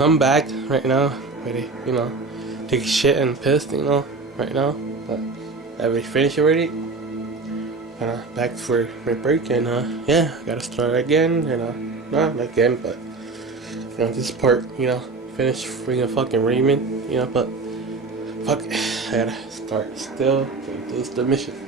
I'm back right now, ready, take a shit and piss, right now. But I already finished already. Back for my break, and yeah, gotta start again, and not again, but this part, finish freaking fucking Raymond, but fuck, I gotta start still. This is the mission.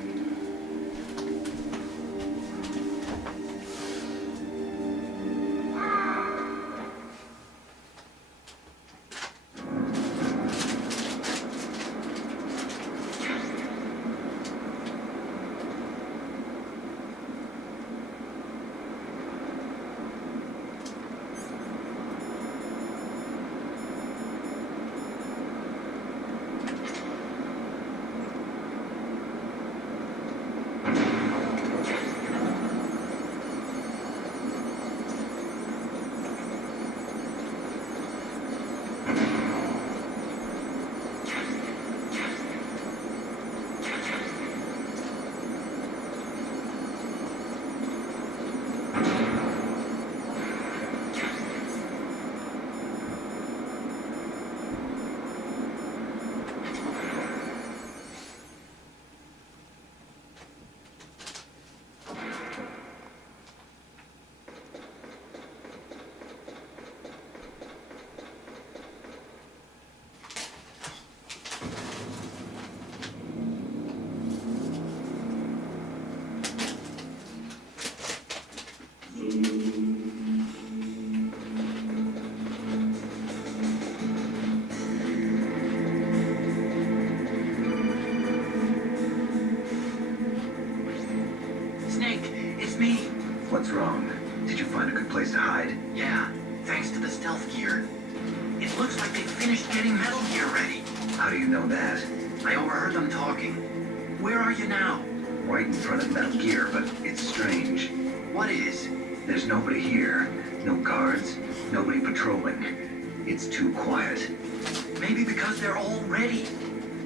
What's wrong? Did you find a good place to hide? Yeah, thanks to the stealth gear. It looks like they finished getting Metal Gear ready. How do you know that? I overheard them talking. Where are you now? Right in front of Metal Gear, but it's strange. What is? There's nobody here. No guards. Nobody patrolling. It's too quiet. Maybe because they're all ready.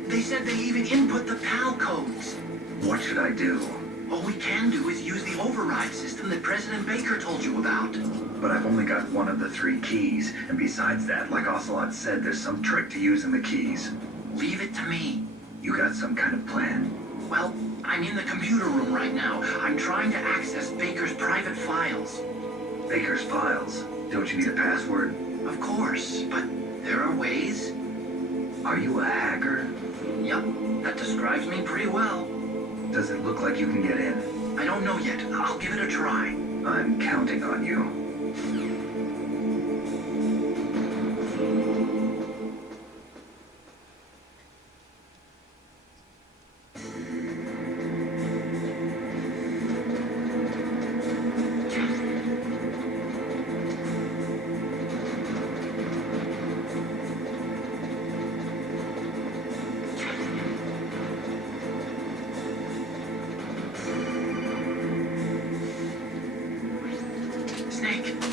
They said they even input the PAL codes. What should I do? All we can do is use the override system that President Baker told you about. But I've only got one of the 3 keys, and besides that, like Ocelot said, there's some trick to using the keys. Leave it to me. You got some kind of plan? Well, I'm in the computer room right now. I'm trying to access Baker's private files. Baker's files? Don't you need a password? Of course, but there are ways. Are you a hacker? Yep, that describes me pretty well. Does it look like you can get in? I don't know yet. I'll give it a try. I'm counting on you.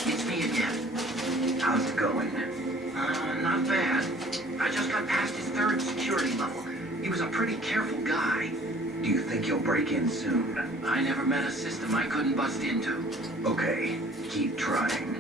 It's me again. How's it going? Not bad. I just got past his 3rd security level. He was a pretty careful guy. Do you think you'll break in soon? I never met a system I couldn't bust into. Okay, keep trying.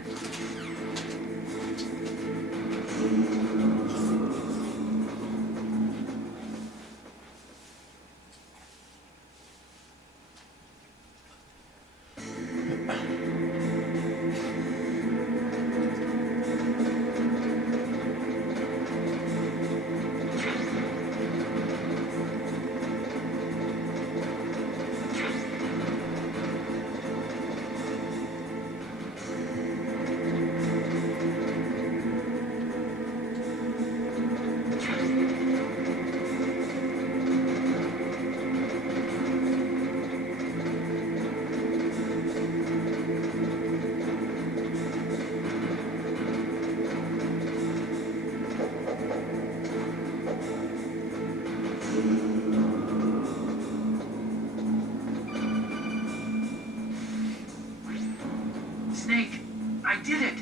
Snake, I did it!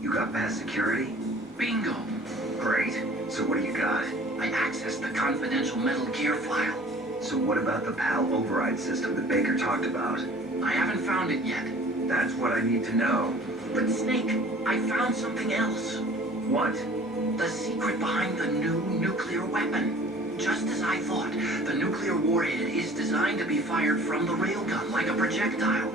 You got past security? Bingo! Great. So what do you got? I accessed the confidential Metal Gear file. So what about the PAL override system that Baker talked about? I haven't found it yet. That's what I need to know. But Snake, I found something else. What? The secret behind the new nuclear weapon. Just as I thought, the nuclear warhead is designed to be fired from the railgun like a projectile.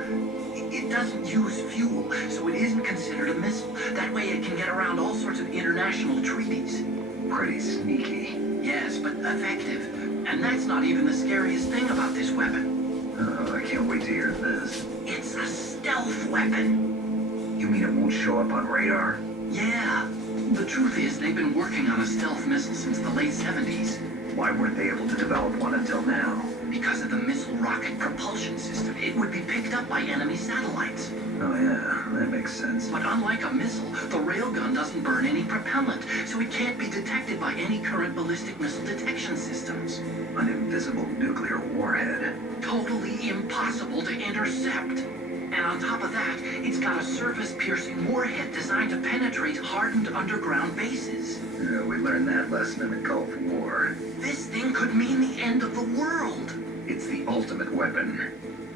It doesn't use fuel, so it isn't considered a missile. That way it can get around all sorts of international treaties. Pretty sneaky. Yes, but effective. And that's not even the scariest thing about this weapon. Oh, I can't wait to hear this. It's a stealth weapon. You mean it won't show up on radar? Yeah. The truth is, they've been working on a stealth missile since the late 70s. Why weren't they able to develop one until now? Because of the missile rocket propulsion system, it would be picked up by enemy satellites. Oh yeah, that makes sense. But unlike a missile, the railgun doesn't burn any propellant, so it can't be detected by any current ballistic missile detection systems. An invisible nuclear warhead. Totally impossible to intercept. And on top of that, it's got a surface-piercing warhead designed to penetrate hardened underground bases. Yeah, we learned that lesson in the Gulf War. This thing could mean the end of the world. It's the ultimate weapon.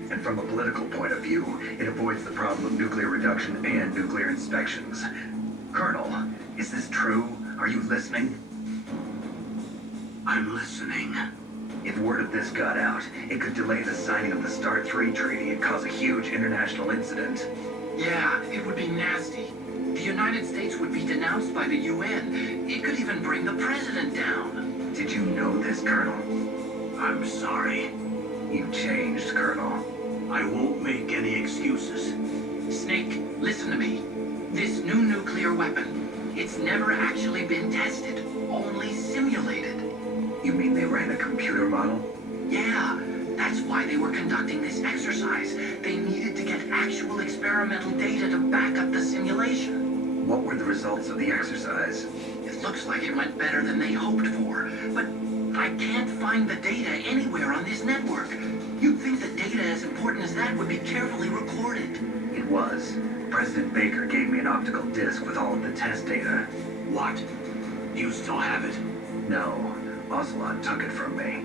And from a political point of view, it avoids the problem of nuclear reduction and nuclear inspections. Colonel, is this true? Are you listening? I'm listening. If word of this got out, it could delay the signing of the START 3 treaty and cause a huge international incident. Yeah, it would be nasty. The United States would be denounced by the UN. It could even bring the president down. Did you know this, Colonel? I'm sorry. You changed, Colonel. I won't make any excuses. Snake, listen to me. This new nuclear weapon, it's never actually been tested, only simulated. You mean they ran a computer model? Yeah, that's why they were conducting this exercise. They needed to get actual experimental data to back up the simulation. What were the results of the exercise? It looks like it went better than they hoped for, but I can't find the data anywhere on this network. You'd think that data as important as that would be carefully recorded. It was. President Baker gave me an optical disc with all of the test data. What? You still have it? No, Ocelot took it from me.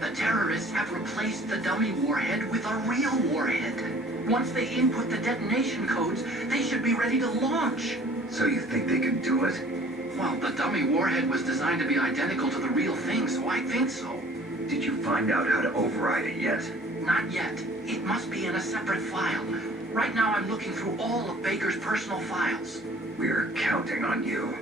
The terrorists have replaced the dummy warhead with a real warhead. Once they input the detonation codes, they should be ready to launch. So you think they can do it? Well, the dummy warhead was designed to be identical to the real thing, so I think so. Did you find out how to override it yet? Not yet. It must be in a separate file. Right now I'm looking through all of Baker's personal files. We're counting on you.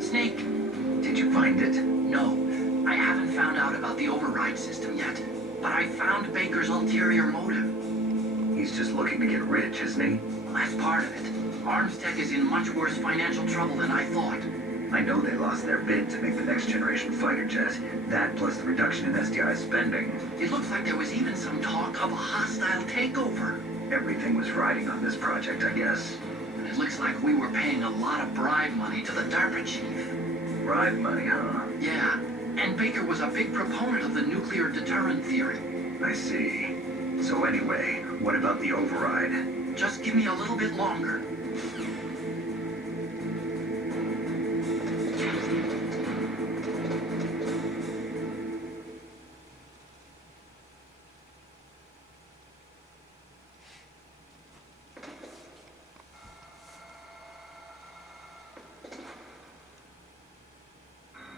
Snake, Did you find it? no. I haven't found out about the override system yet, but I found Baker's ulterior motive. He's just looking to get rich, isn't he? Well, that's part of it. Armstead is in much worse financial trouble than I thought. I know they lost their bid to make the next generation fighter jet. That plus the reduction in SDI spending. It looks like there was even some talk of a hostile takeover. Everything was riding on this project, I guess. And it looks like we were paying a lot of bribe money to the DARPA chief. Bribe money, huh? Yeah, and Baker was a big proponent of the nuclear deterrent theory. I see. So anyway, what about the override? Just give me a little bit longer.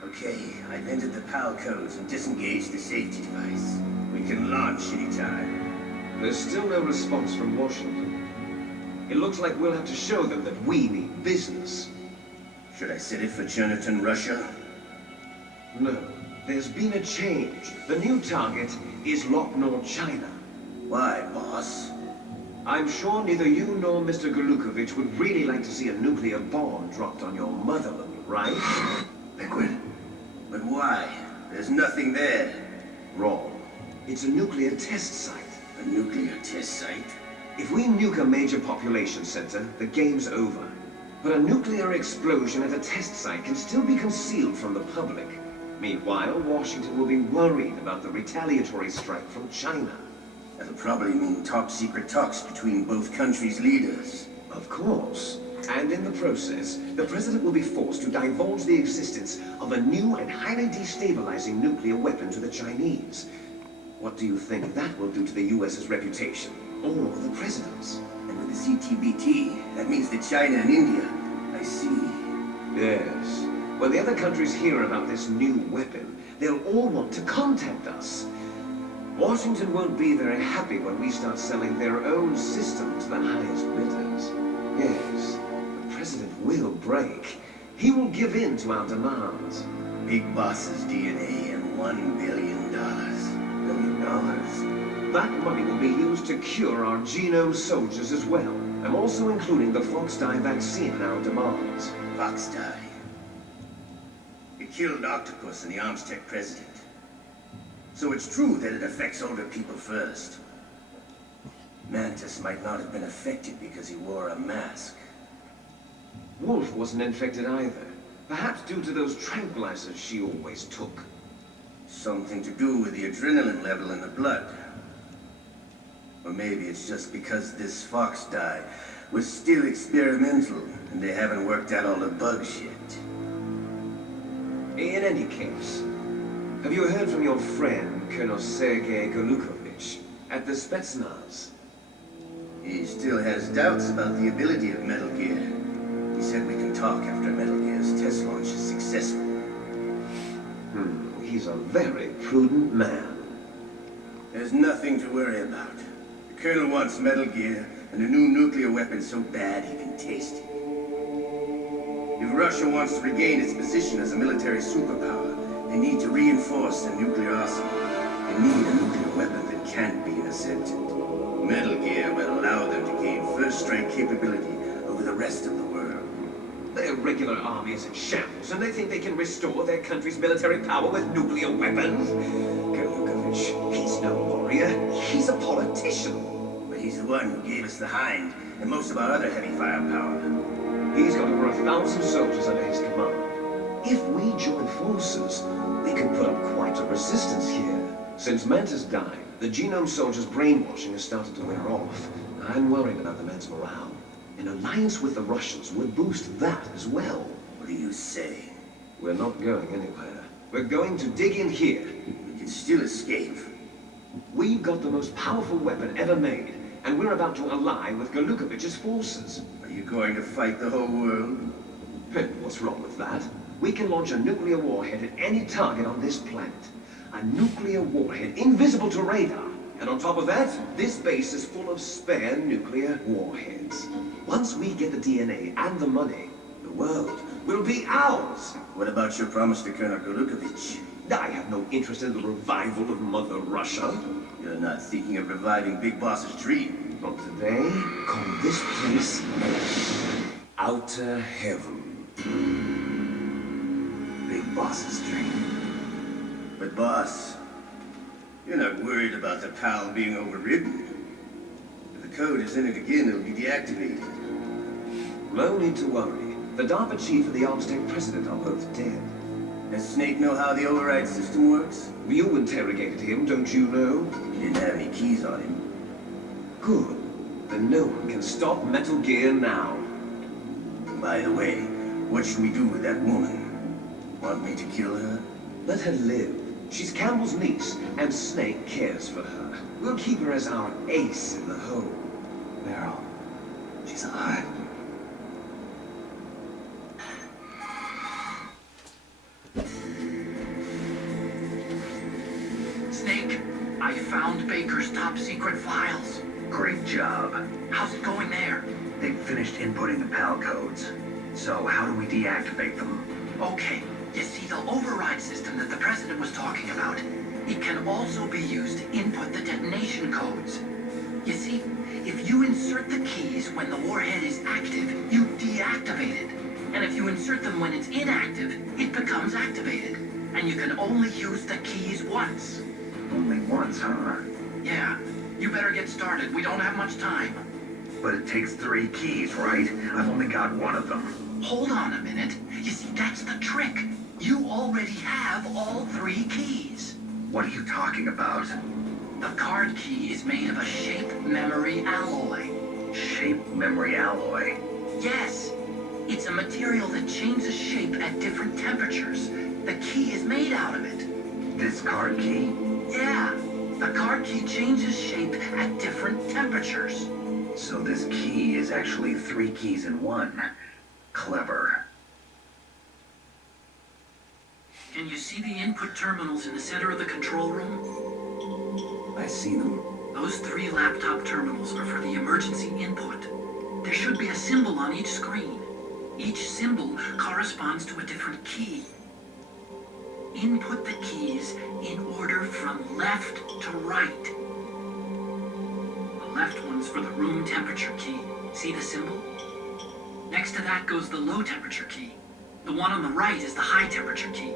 Okay, I've entered the PAL codes and disengaged the safety device. We can launch anytime. There's still no response from Washington. It looks like we'll have to show them that we mean business. Should I set it for Jonathan, Russia? No, there's been a change. The new target is Locknor, China. Why, boss? I'm sure neither you nor Mr. Golukovich would really like to see a nuclear bomb dropped on your motherland, right? Liquid? But why? There's nothing there. Wrong. It's a nuclear test site. A nuclear test site? If we nuke a major population center, the game's over. But a nuclear explosion at a test site can still be concealed from the public. Meanwhile, Washington will be worried about the retaliatory strike from China. That'll probably mean top-secret talks between both countries' leaders. Of course. And in the process, the president will be forced to divulge the existence of a new and highly destabilizing nuclear weapon to the Chinese. What do you think that will do to the US's reputation? Or the president's? And with the CTBT, that means that China and India. I see. Yes. When the other countries hear about this new weapon, they'll all want to contact us. Washington won't be very happy when we start selling their own system to the highest bidders. Yes, the president will break. He will give in to our demands. Big Boss's DNA and $1 billion. $1 billion? That money will be used to cure our genome soldiers as well. I'm also including the fox dye vaccine in our demands. Fox dye. It killed Octopus and the Armstech president. So it's true that it affects older people first. Mantis might not have been affected because he wore a mask. Wolf wasn't infected either. Perhaps due to those tranquilizers she always took. Something to do with the adrenaline level in the blood. Or maybe it's just because this fox dye was still experimental and they haven't worked out all the bugs yet. In any case, have you heard from your friend, Colonel Sergei Golukovich, at the Spetsnaz? He still has doubts about the ability of Metal Gear. He said we can talk after Metal Gear's test launch is successful. He's a very prudent man. There's nothing to worry about. The Colonel wants Metal Gear and a new nuclear weapon so bad he can taste it. If Russia wants to regain its position as a military superpower, they need to reinforce the nuclear arsenal. They need a nuclear weapon that can't be intercepted. Metal Gear will allow them to gain first-strike capability over the rest of the world. Their regular army is in shambles, and they think they can restore their country's military power with nuclear weapons? Golukovich, he's no warrior. He's a politician. But he's the one who gave us the Hind and most of our other heavy firepower. He's got over 1,000 soldiers under his command. If we join forces, we could put up quite a resistance here. Since Mantis died, the genome soldiers' brainwashing has started to wear off. I'm worried about the man's morale. An alliance with the Russians would boost that as well. What do you say? We're not going anywhere. We're going to dig in here. We can still escape. We've got the most powerful weapon ever made, and we're about to ally with Golukovich's forces. Are you going to fight the whole world? What's wrong with that? We can launch a nuclear warhead at any target on this planet. A nuclear warhead invisible to radar. And on top of that, this base is full of spare nuclear warheads. Once we get the DNA and the money, the world will be ours. What about your promise to Colonel Golukovich? I have no interest in the revival of Mother Russia. You're not thinking of reviving Big Boss's dream. From today, call this place Outer Heaven. Big Boss's dream. But boss, you're not worried about the PAL being overridden. If the code is in it again, it'll be deactivated. No need to worry. The DARPA chief and the Armstech president are both dead. Does Snake know how the override system works? You interrogated him, don't you know? He didn't have any keys on him. Good. Then no one can stop Metal Gear now. By the way, what should we do with that woman? Want me to kill her? Let her live. She's Campbell's niece, and Snake cares for her. We'll keep her as our ace in the hole. Meryl, she's alive. Snake, I found Baker's top secret files. Great job. How's it going there? They've finished inputting the PAL codes. So how do we deactivate them? Okay, you see the override system that the president was talking about? It can also be used to input the detonation codes. You see, if you insert the keys when the warhead is active, you deactivate it. And if you insert them when it's inactive, it becomes activated. And you can only use the keys once. Only once, huh? Yeah, you better get started. We don't have much time. But it takes 3 keys, right? I've only got one of them. Hold on a minute. You see, that's the trick. You already have all 3 keys. What are you talking about? The card key is made of a shape memory alloy. Shape memory alloy. Yes, it's a material that changes shape at different temperatures. The key is made out of it. This card key? Yeah, the card key changes shape at different temperatures. So this key is actually 3 keys in one. Clever. Can you see the input terminals in the center of the control room? I see them. Those 3 laptop terminals are for the emergency input. There should be a symbol on each screen. Each symbol corresponds to a different key. Input the keys in order from left to right. The left one's for the room temperature key. See the symbol? Next to that goes the low temperature key. The one on the right is the high temperature key.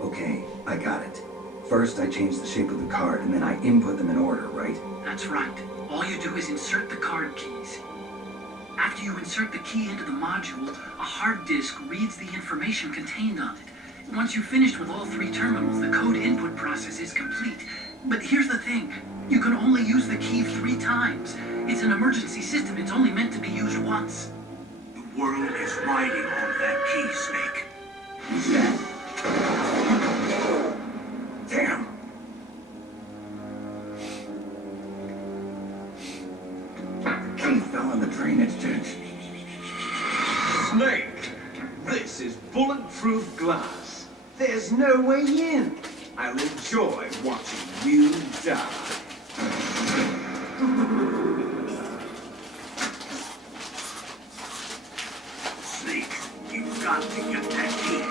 Okay, I got it. First, I change the shape of the card, and then I input them in order, right? That's right. All you do is insert the card keys. After you insert the key into the module, a hard disk reads the information contained on it. Once you've finished with all 3 terminals, the code input process is complete. But here's the thing. You can only use the key 3 times. It's an emergency system. It's only meant to be used once. The world is riding on that key, Snake. Who's that? Damn! The key fell in the drainage ditch. Snake, this is bulletproof glass. There's no way in. I'll enjoy watching you die. Snake, you've got to get that key.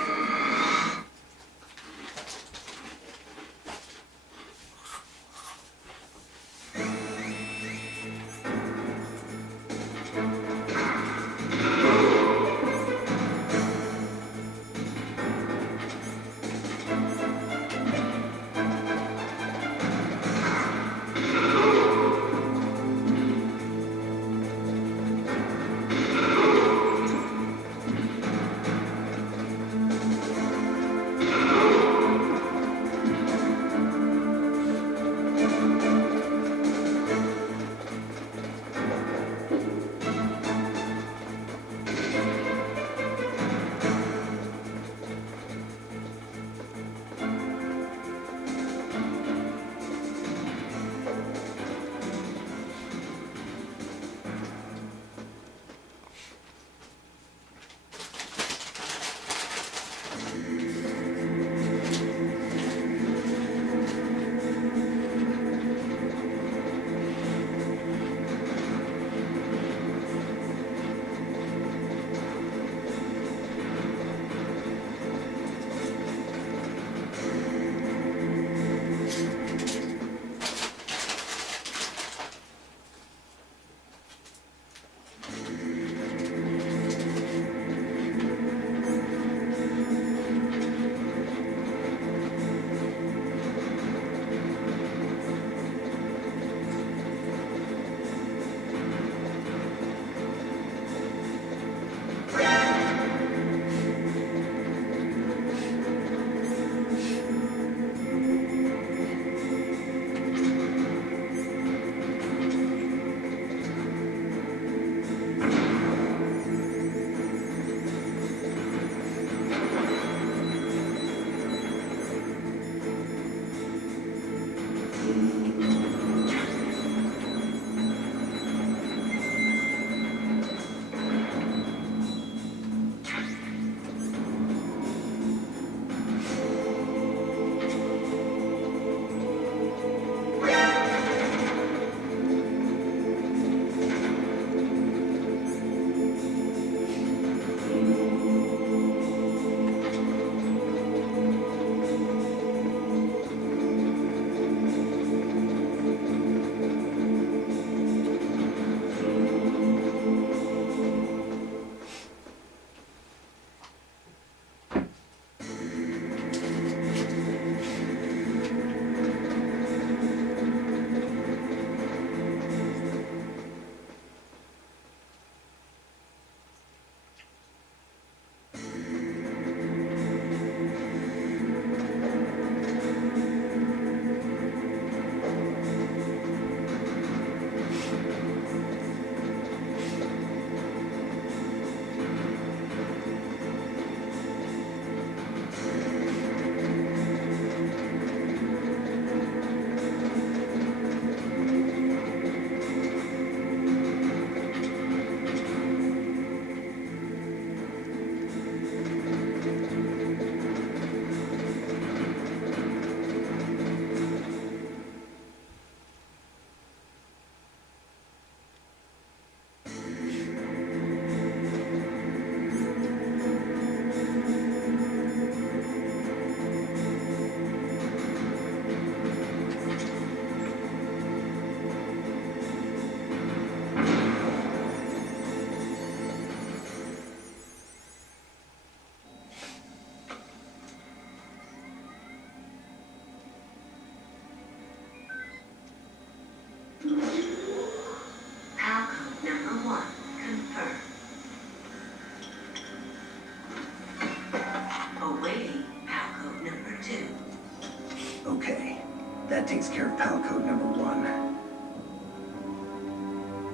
That takes care of pal code number 1.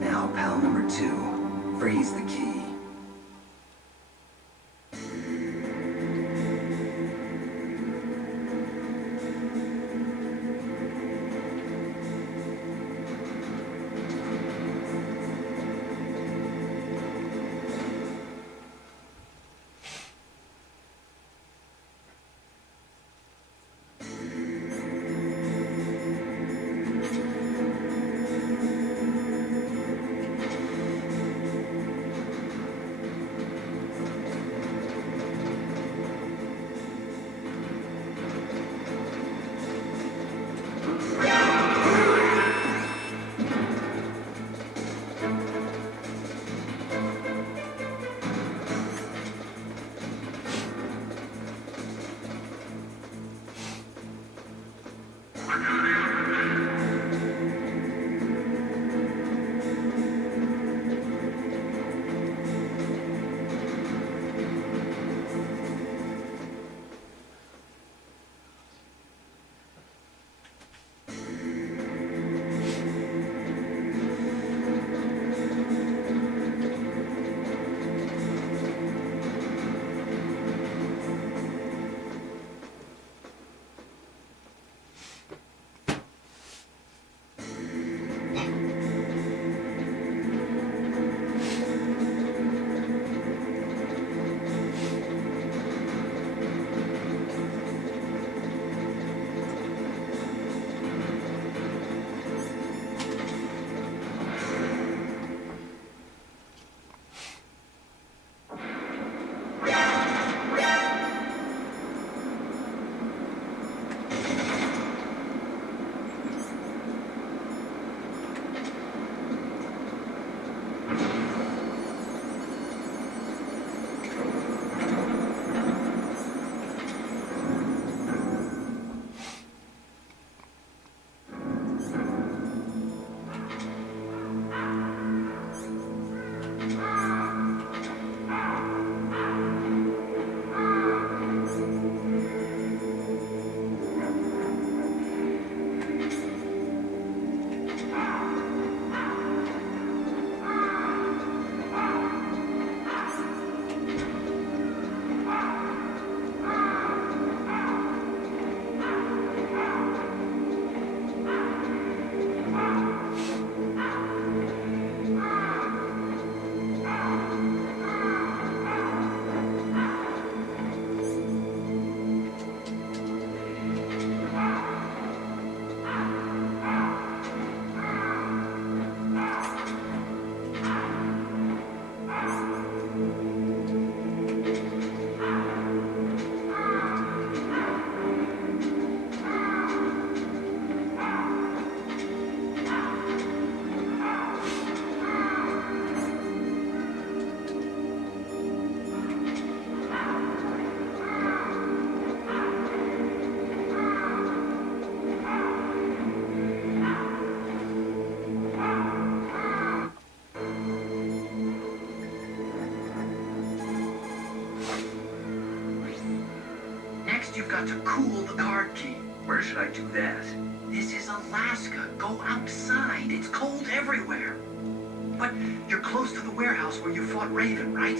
Now, pal number 2. Freeze the key. You've got to cool the card key. Where should I do that? This is Alaska. Go outside. It's cold everywhere. But you're close to the warehouse where you fought Raven, right?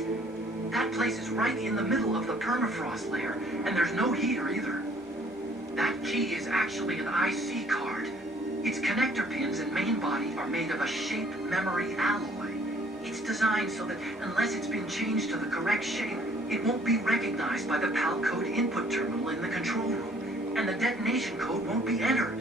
That place is right in the middle of the permafrost layer, and there's no heater either. That key is actually an IC card. Its connector pins and main body are made of a shape memory alloy. It's designed so that unless it's been changed to the correct shape, it won't be recognized by the PAL code input terminal in the control room, and the detonation code won't be entered.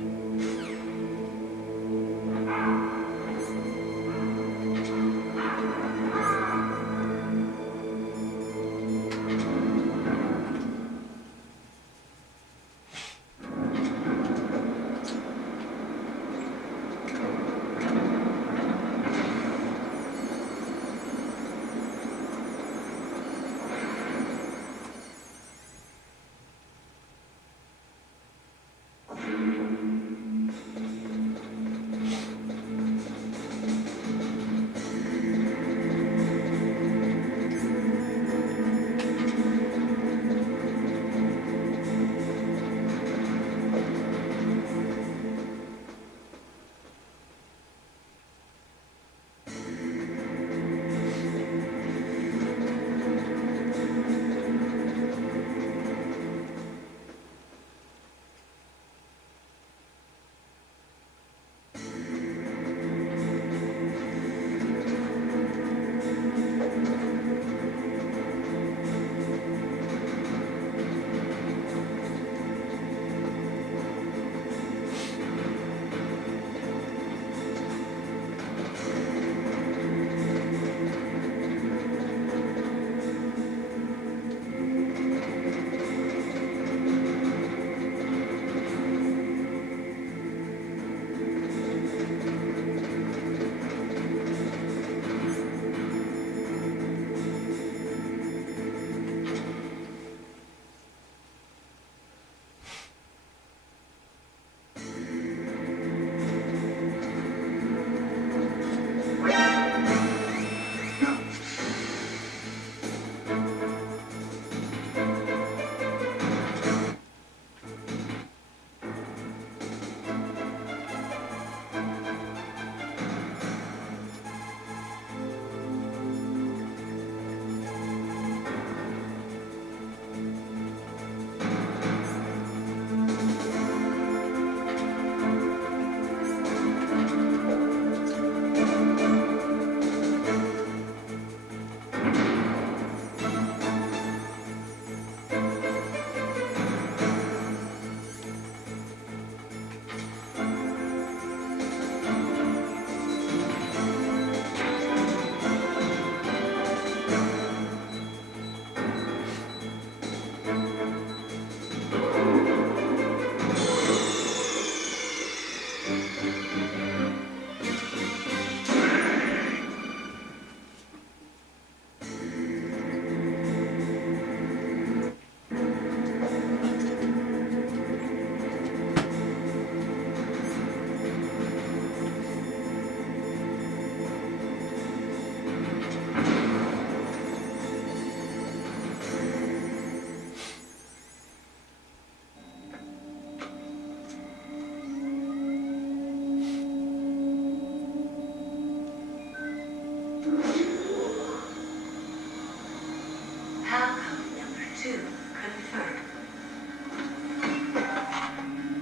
2 confirmed.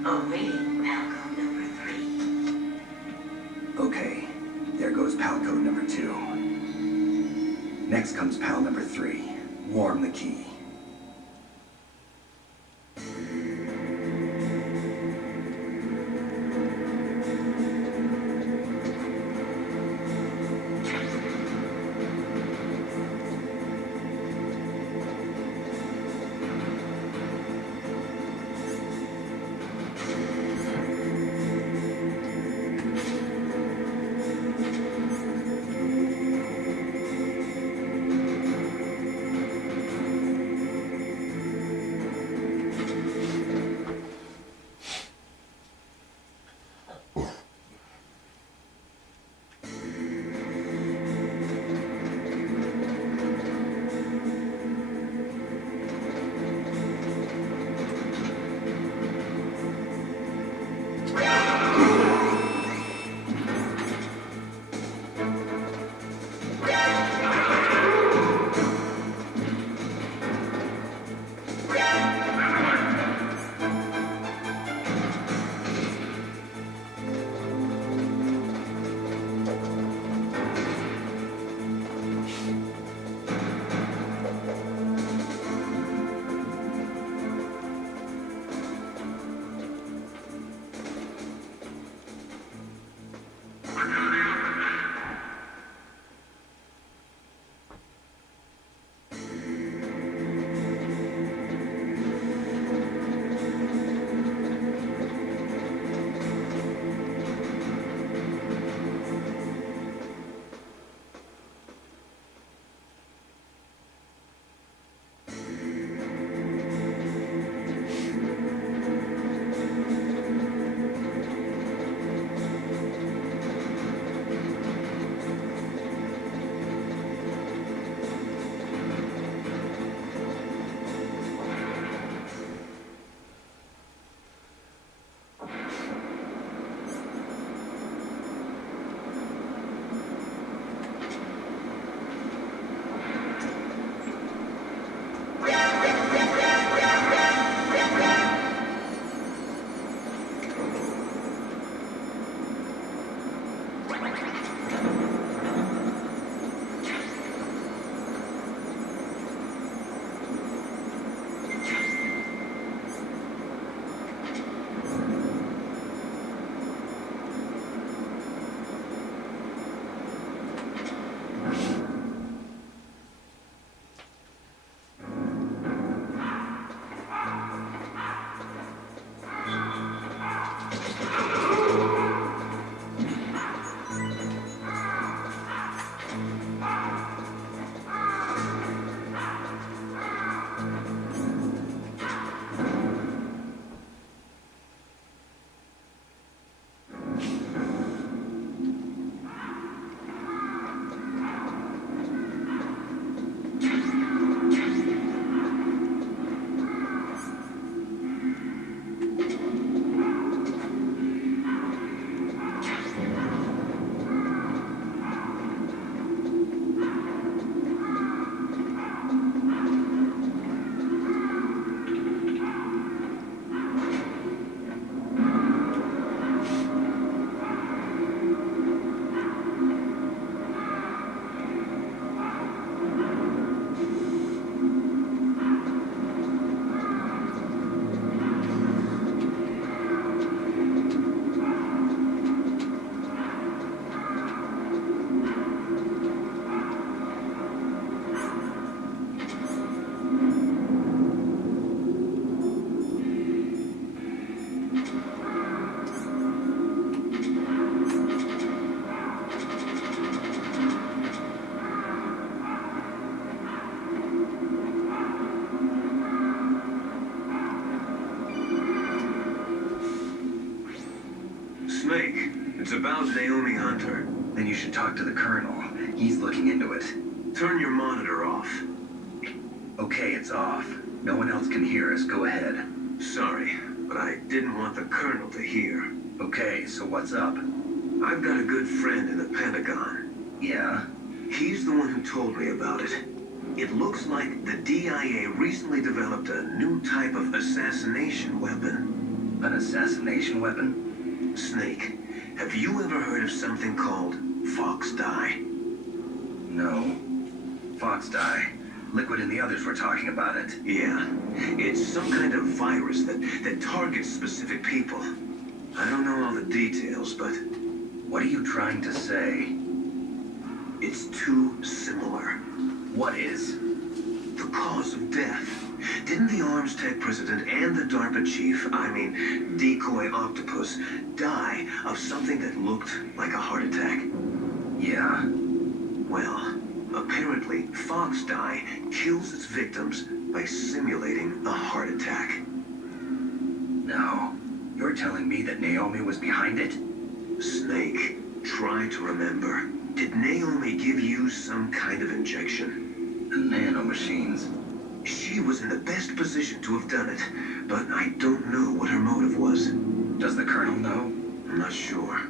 Awaiting Palco number 3. Okay, there goes Palco number 2. Next comes Pal number 3. Warm the key. Snake, it's about Naomi Hunter. Then you should talk to the Colonel. He's looking into it. Turn your monitor off. Okay, it's off. No one else can hear us. Go ahead. Sorry, but I didn't want the Colonel to hear. Okay, so what's up? I've got a good friend in the Pentagon. Yeah? He's the one who told me about it. It looks like the DIA recently developed a new type of assassination weapon. An assassination weapon? Snake, have you ever heard of something called fox dye? No. Fox dye. Liquid and the others were talking about it. Yeah, it's some kind of virus that targets specific people. I don't know all the details, but What are you trying to say? it's too similar. What is? The cause of death. Didn't the Arms Tech president and the DARPA chief, Decoy Octopus, die of something that looked like a heart attack? Yeah. Well, apparently, fox dye kills its victims by simulating a heart attack. No. You're telling me that Naomi was behind it? Snake, try to remember. Did Naomi give you some kind of injection? The nanomachines. She was in the best position to have done it, but I don't know what her motive was. Does the Colonel know? I'm not sure.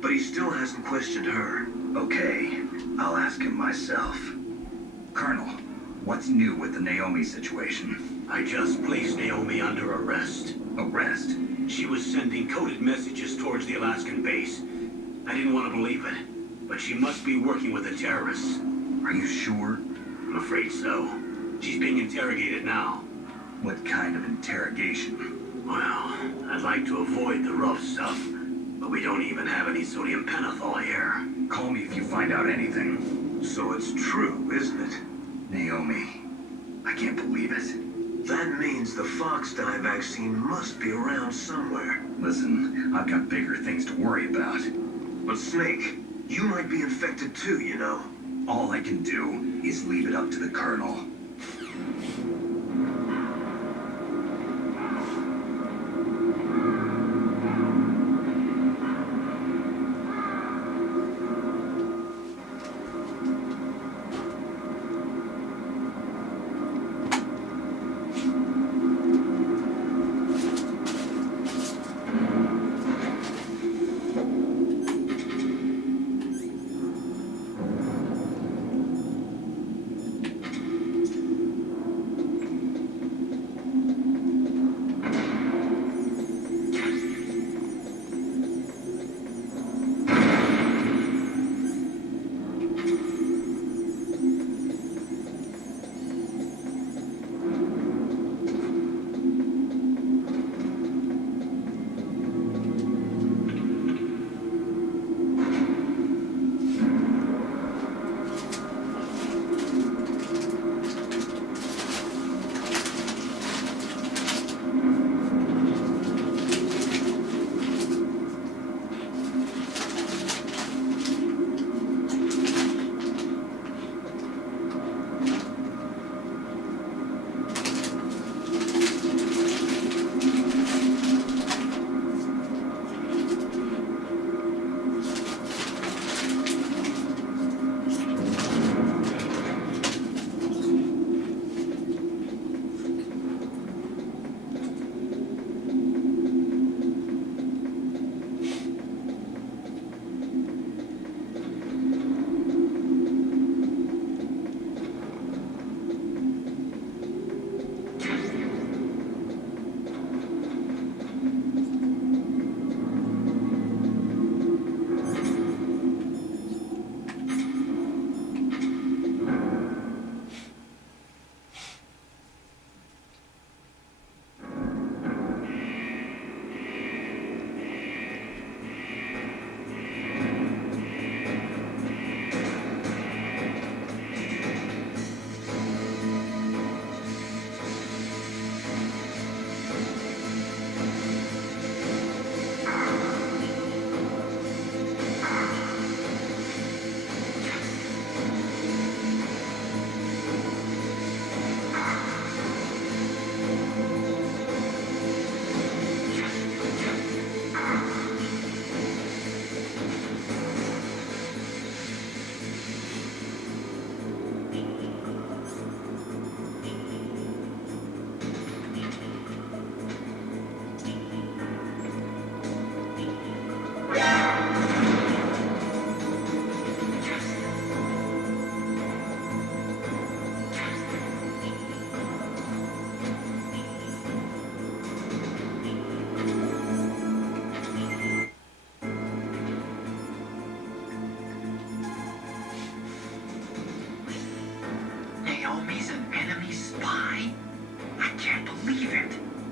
But he still hasn't questioned her. Okay. I'll ask him myself. Colonel, what's new with the Naomi situation? I just placed Naomi under arrest. Arrest? She was sending coded messages towards the Alaskan base. I didn't want to believe it, but she must be working with the terrorists. Are you sure? I'm afraid so. She's being interrogated now. What kind of interrogation? Well, I'd like to avoid the rough stuff, but we don't even have any sodium pentothal here. Call me if you find out anything. So it's true, isn't it? Naomi, I can't believe it. That means the fox dye vaccine must be around somewhere. Listen, I've got bigger things to worry about. But Snake, you might be infected too, you know. All I can do is leave it up to the Colonel.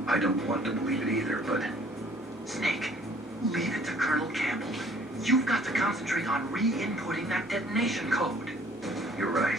I don't want to believe it either, but Snake, leave it to Colonel Campbell. You've got to concentrate on re-inputting that detonation code. you're right.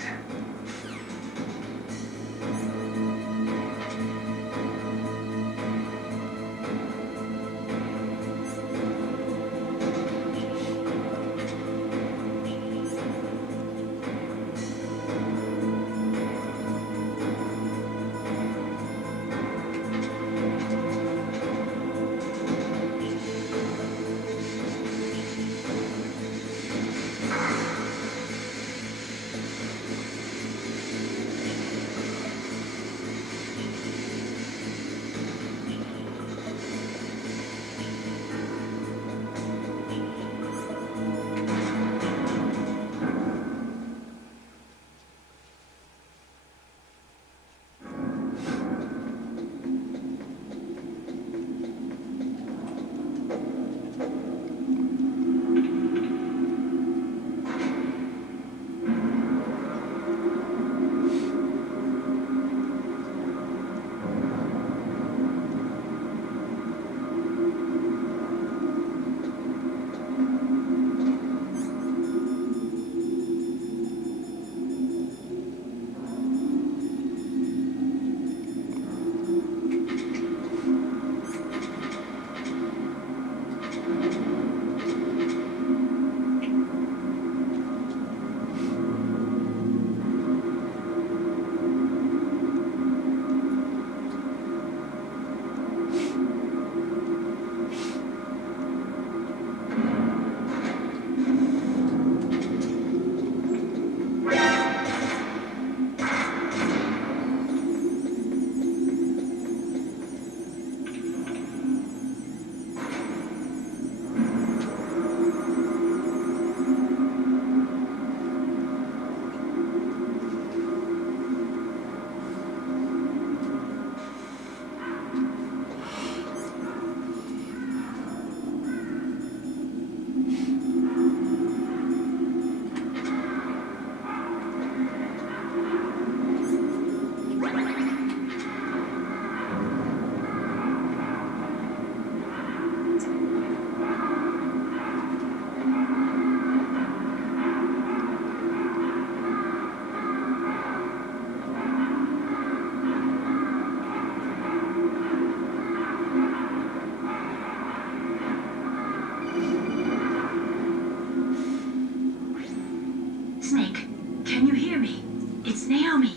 Snake, can you hear me? It's Naomi.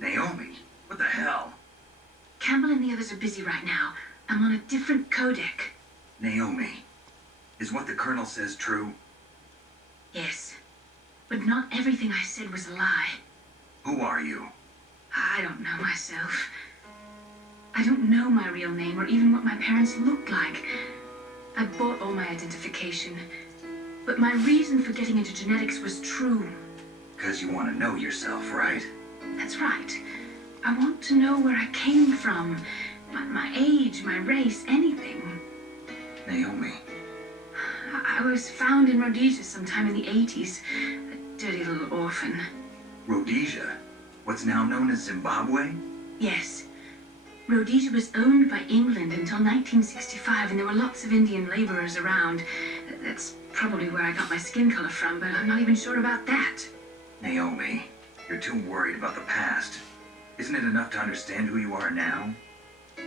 Naomi? What the hell? Campbell and the others are busy right now. I'm on a different codec. Naomi, is what the Colonel says true? Yes. But not everything I said was a lie. Who are you? I don't know myself. I don't know my real name or even what my parents looked like. I bought all my identification. But my reason for getting into genetics was true. Because you want to know yourself, right? That's right. I want to know where I came from. My age, my race, anything. Naomi, I was found in Rhodesia sometime in the 80s. A dirty little orphan. Rhodesia? What's now known as Zimbabwe? Yes. Rhodesia was owned by England until 1965, and there were lots of Indian laborers around. That's probably where I got my skin color from, but I'm not even sure about that. Naomi, you're too worried about the past. Isn't it enough to understand who you are now?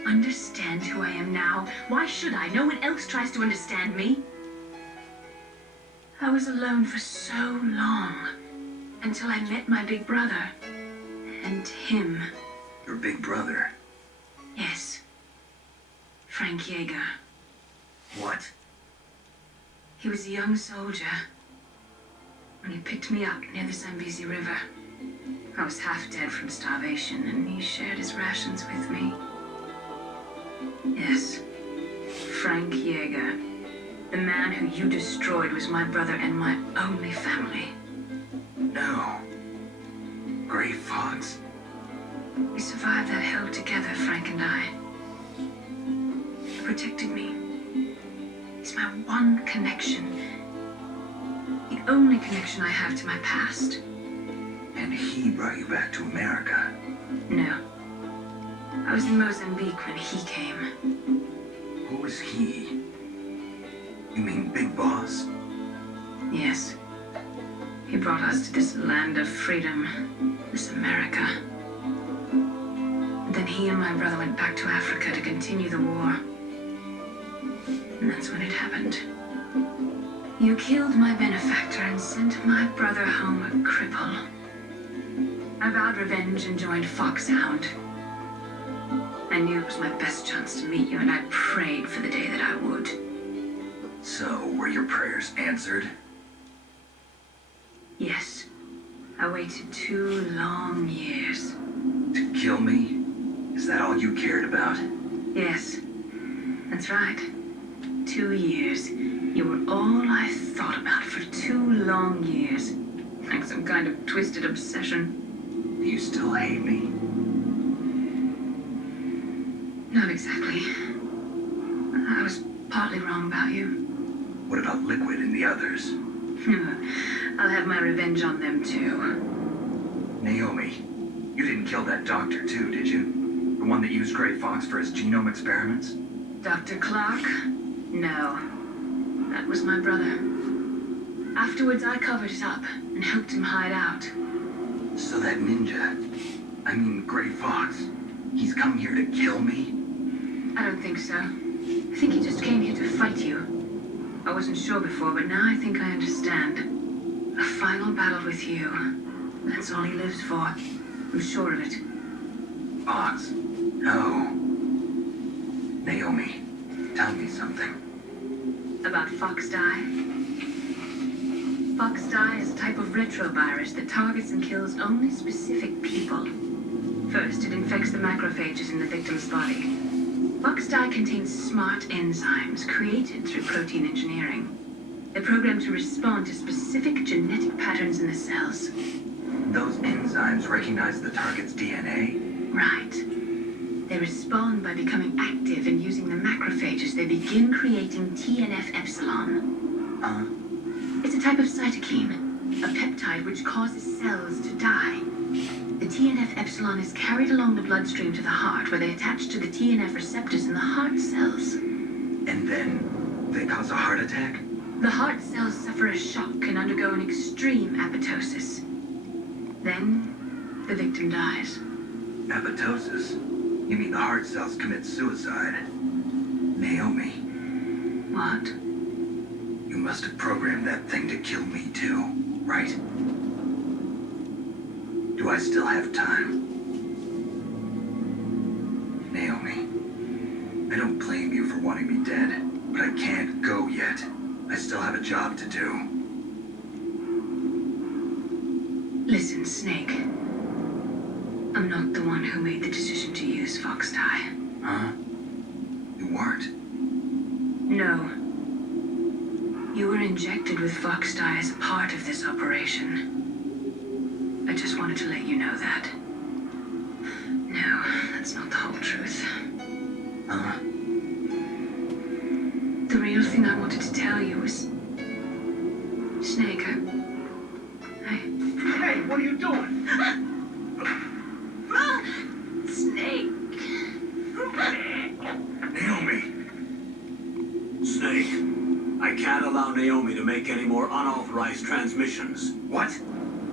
Understand who I am now? Why should I? No one else tries to understand me. I was alone for so long, until I met my big brother. And him. Your big brother? Yes. Frank Yeager. What? He was a young soldier when he picked me up near the Zambezi River. I was half dead from starvation, and he shared his rations with me. Yes, Frank Yeager. The man who you destroyed was my brother and my only family. No. Gray Fox? We survived that hell together, Frank and I. He protected me. He's my one connection. The only connection I have to my past. And he brought you back to America. No. I was in Mozambique when he came. Who was he? You mean Big Boss? Yes. He brought us to this land of freedom, this America. And then he and my brother went back to Africa to continue the war. And that's when it happened. You killed my benefactor and sent my brother home a cripple. I vowed revenge and joined Foxhound. I knew it was my best chance to meet you, and I prayed for the day that I would. So, were your prayers answered? Yes. I waited 2 long years. To kill me? Is that all you cared about? Yes. That's right. 2 years. You were all I thought about for 2 long years. Like some kind of twisted obsession. Do you still hate me? Not exactly. I was partly wrong about you. What about Liquid and the others? I'll have my revenge on them too. Naomi, you didn't kill that doctor too, did you? The one that used Grey Fox for his genome experiments? Dr. Clark? No. That was my brother. Afterwards, I covered it up and helped him hide out. So that ninja, I mean Grey Fox, he's come here to kill me? I don't think so. I think he just came here to fight you. I wasn't sure before, but now I think I understand. A final battle with you. That's all he lives for. I'm sure of it. Fox? No. Naomi, tell me something. About Foxdie? Foxdie is a type of retrovirus that targets and kills only specific people. First, it infects the macrophages in the victim's body. Foxdie contains smart enzymes created through protein engineering. They're programmed to respond to specific genetic patterns in the cells. Those enzymes recognize the target's DNA? Right. They respond by becoming active and using the macrophages. They begin creating TNF-epsilon. It's a type of cytokine, a peptide which causes cells to die. The TNF-epsilon is carried along the bloodstream to the heart, where they attach to the TNF receptors in the heart cells. And then they cause a heart attack? The heart cells suffer a shock and undergo an extreme apoptosis. Then, the victim dies. Apoptosis? You mean the heart cells commit suicide? Naomi, What? you must have programmed that thing to kill me too, right? Do I still have time? Naomi, I don't blame you for wanting me dead, but I can't go yet. I still have a job to do. Listen, Snake. I'm not the one who made the decision to use Foxdie. Huh? You weren't? No. You were injected with Foxdie as a part of this operation. I just wanted to let you know that. No, that's not the whole truth. Huh? The real thing I wanted to tell you was... Snake, Hey, what are you doing? Snake! Naomi! Snake, I can't allow Naomi to make any more unauthorized transmissions. What?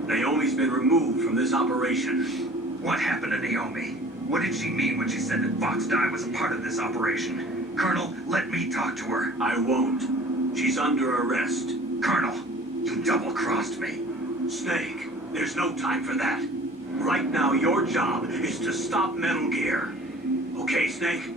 Naomi's been removed from this operation. What happened to Naomi? What did she mean when she said that Foxdie was a part of this operation? Colonel, let me talk to her. I won't. She's under arrest. Colonel, you double-crossed me. Snake, there's no time for that. Right now, your job is to stop Metal Gear. Okay, Snake?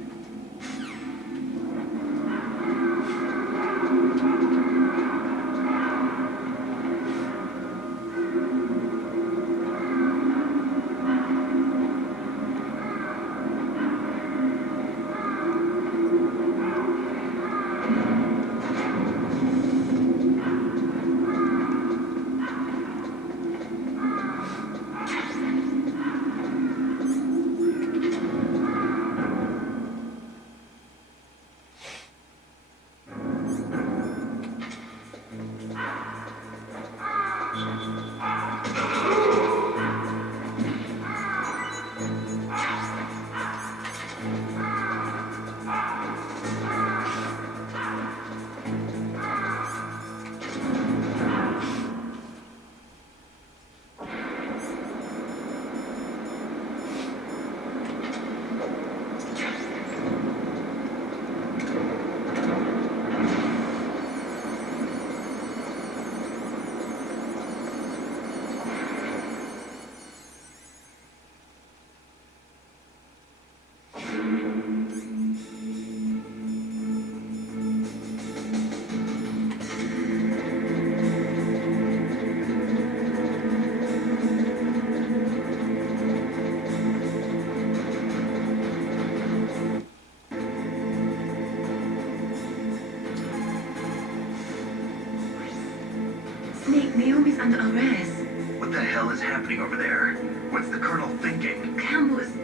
Naomi's under arrest. What the hell is happening over there? What's the Colonel thinking? Campbell is...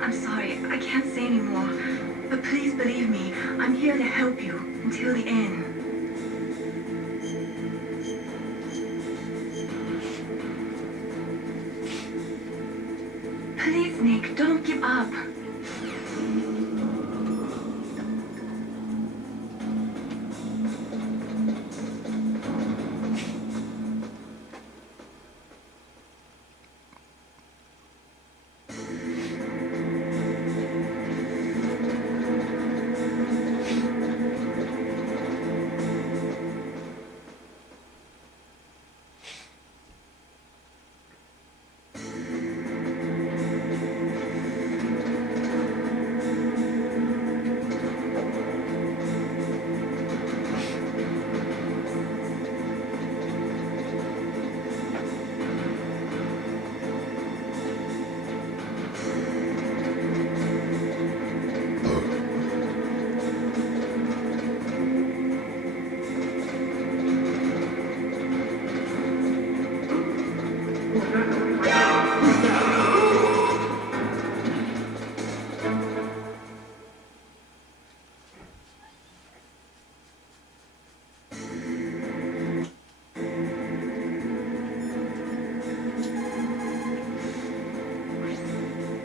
I'm sorry, I can't say anymore. But please believe me, I'm here to help you until the end. Please, Nick, don't give up.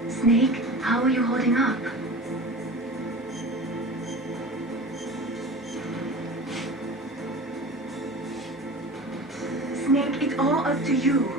Snake, how are you holding up? Snake, it's all up to you.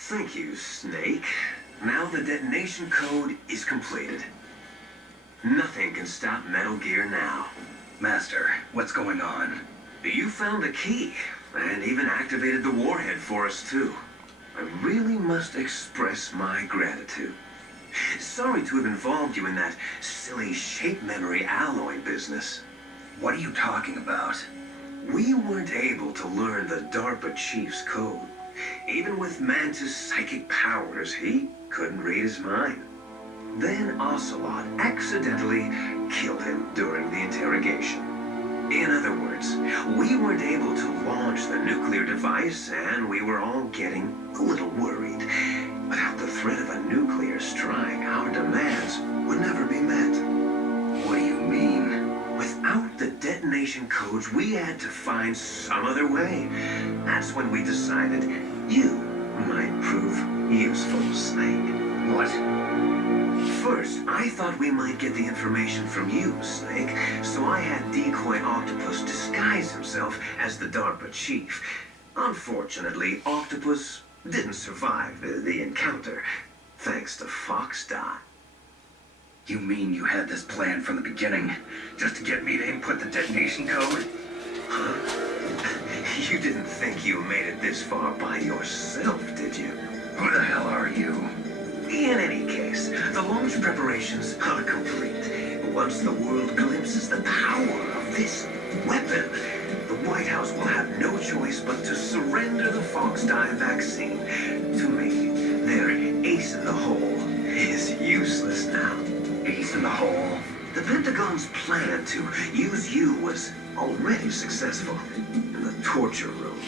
Thank you, Snake. Now the detonation code is completed. Nothing can stop Metal Gear now. Master, what's going on? You found the key, and even activated the warhead for us, too. I really must express my gratitude. Sorry to have involved you in that silly shape memory alloy business. What are you talking about? We weren't able to learn the DARPA chief's code. Even with Mantis' psychic powers, he couldn't read his mind. Then Ocelot accidentally killed him during the interrogation. In other words, we weren't able to launch the a nuclear device, and we were all getting a little worried. Without the threat of a nuclear strike, our demands would never be met. What do you mean? Without the detonation codes, we had to find some other way. That's when we decided you might prove useful, Snake. What? First, I thought we might get the information from you, Snake, so I had Decoy Octopus disguise himself as the DARPA chief. Unfortunately, Octopus didn't survive the encounter, thanks to Foxdot. You mean you had this plan from the beginning, just to get me to input the detonation code? Huh? You didn't think you made it this far by yourself, did you? Who the hell are you? In any case, the launch preparations are complete. Once the world glimpses the power of this weapon, the White House will have no choice but to surrender the Fox-Dye vaccine. To me, their ace in the hole is useless now. Ace in the hole? The Pentagon's plan to use you was already successful in the torture room.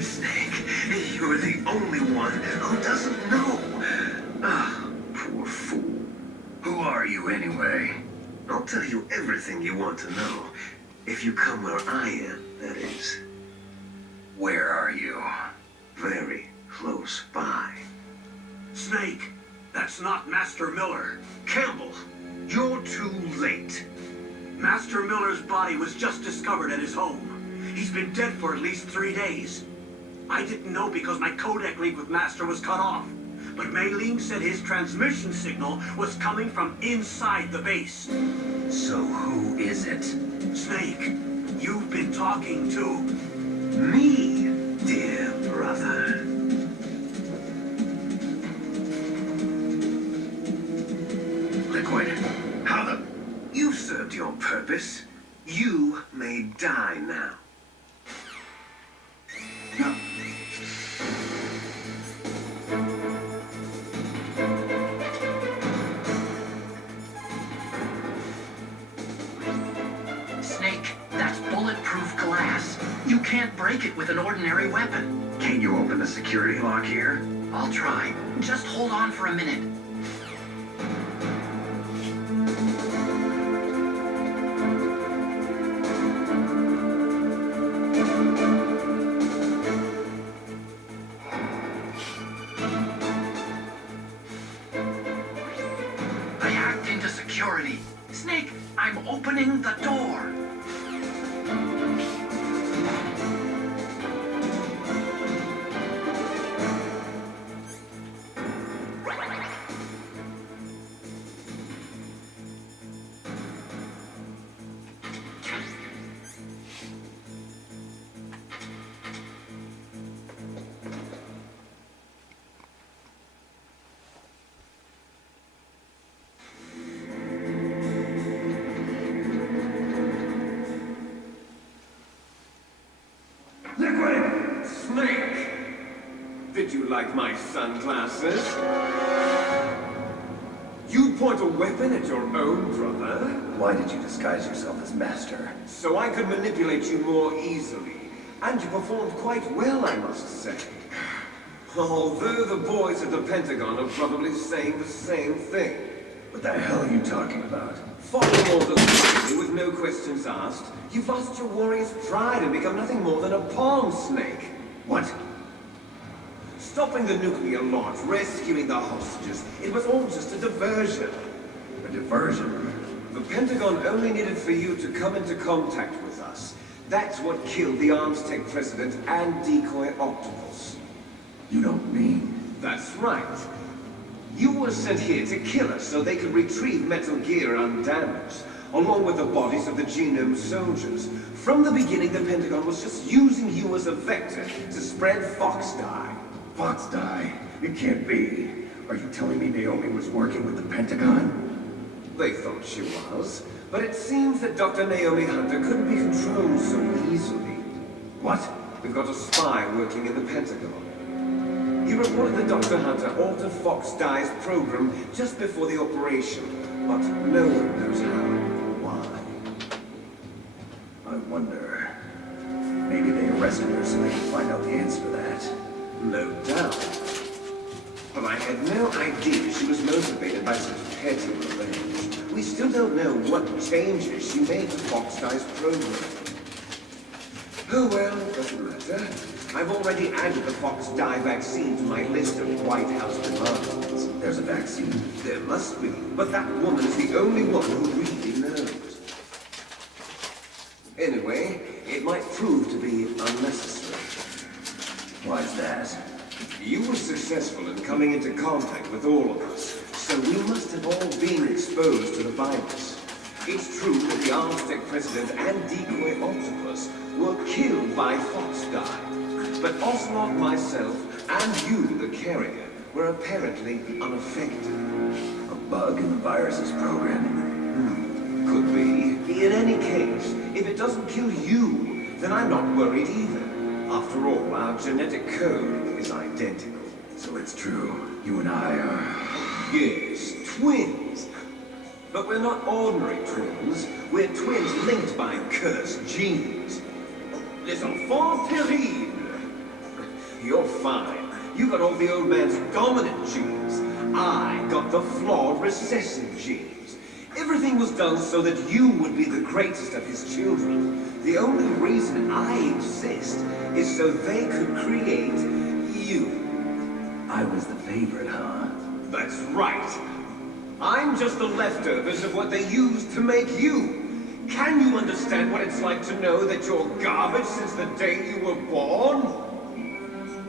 Snake, you're the only one who doesn't know. Ah, poor fool. Who are you anyway? I'll tell you everything you want to know. If you come where I am, that is. Where are you? Very close by. Snake, that's not Master Miller. Campbell, you're too late. Master Miller's body was just discovered at his home. He's been dead for at least 3 days. I didn't know because my codec link with Master was cut off. But Mei Ling said his transmission signal was coming from inside the base. So who is it? Snake, you've been talking to Me, dear brother. Liquid, how the... You've served your purpose. You may die now. Snake, that's bulletproof glass. You can't break it with an ordinary weapon. Can't you open the security lock here? I'll try. Just hold on for a minute. I hacked into security. Snake, I'm opening the door. Liquid! Snake! Did you like my sunglasses? You point a weapon at your own brother? Why did you disguise yourself as Master? So I could manipulate you more easily. And you performed quite well, I must say. Although the boys at the Pentagon are probably saying the same thing. What the hell are you talking about? Following orders blindly with no questions asked, you've lost your warrior's pride and become nothing more than a pawn, Snake. What? Stopping the nuclear launch, rescuing the hostages, it was all just a diversion. A diversion? The Pentagon only needed for you to come into contact with us. That's what killed the Arms Tech president and Decoy Octopus. You don't mean... That's right. You were sent here to kill us so they could retrieve Metal Gear undamaged, along with the bodies of the Genome soldiers. From the beginning, the Pentagon was just using you as a vector to spread Fox-Dye. Fox-Dye? It can't be. Are you telling me Naomi was working with the Pentagon? They thought she was, but it seems that Dr. Naomi Hunter couldn't be controlled so easily. What? We've got a spy working in the Pentagon. He reported that Dr. Hunter altered Fox-Dye's program just before the operation, but no one knows how or why. I wonder... Maybe they arrested her so they could find out the answer to that. No doubt. But I had no idea she was motivated by such petty revenge. We still don't know what changes she made to Fox Guy's program. Oh well, doesn't matter. I've already added the Fox Dye vaccine to my list of White House demands. There's a vaccine. There must be, but that woman is the only one who really knows. Anyway, it might prove to be unnecessary. Why's that? You were successful in coming into contact with all of us, so we must have all been exposed to the virus. It's true that the Aztec president and decoy octopus were killed by Fox Dye, but Ocelot, myself, and you, the carrier, were apparently unaffected. A bug in the virus's programming. Could be. In any case, if it doesn't kill you, then I'm not worried either. After all, our genetic code is identical. So it's true. You and I are... Yes, twins. But we're not ordinary twins. We're twins linked by cursed genes. Les enfants terribles. You're fine. You got all the old man's dominant genes. I got the flawed recessive genes. Everything was done so that you would be the greatest of his children. The only reason I exist is so they could create you. I was the favorite, huh? That's right. I'm just the leftovers of what they used to make you. Can you understand what it's like to know that you're garbage since the day you were born?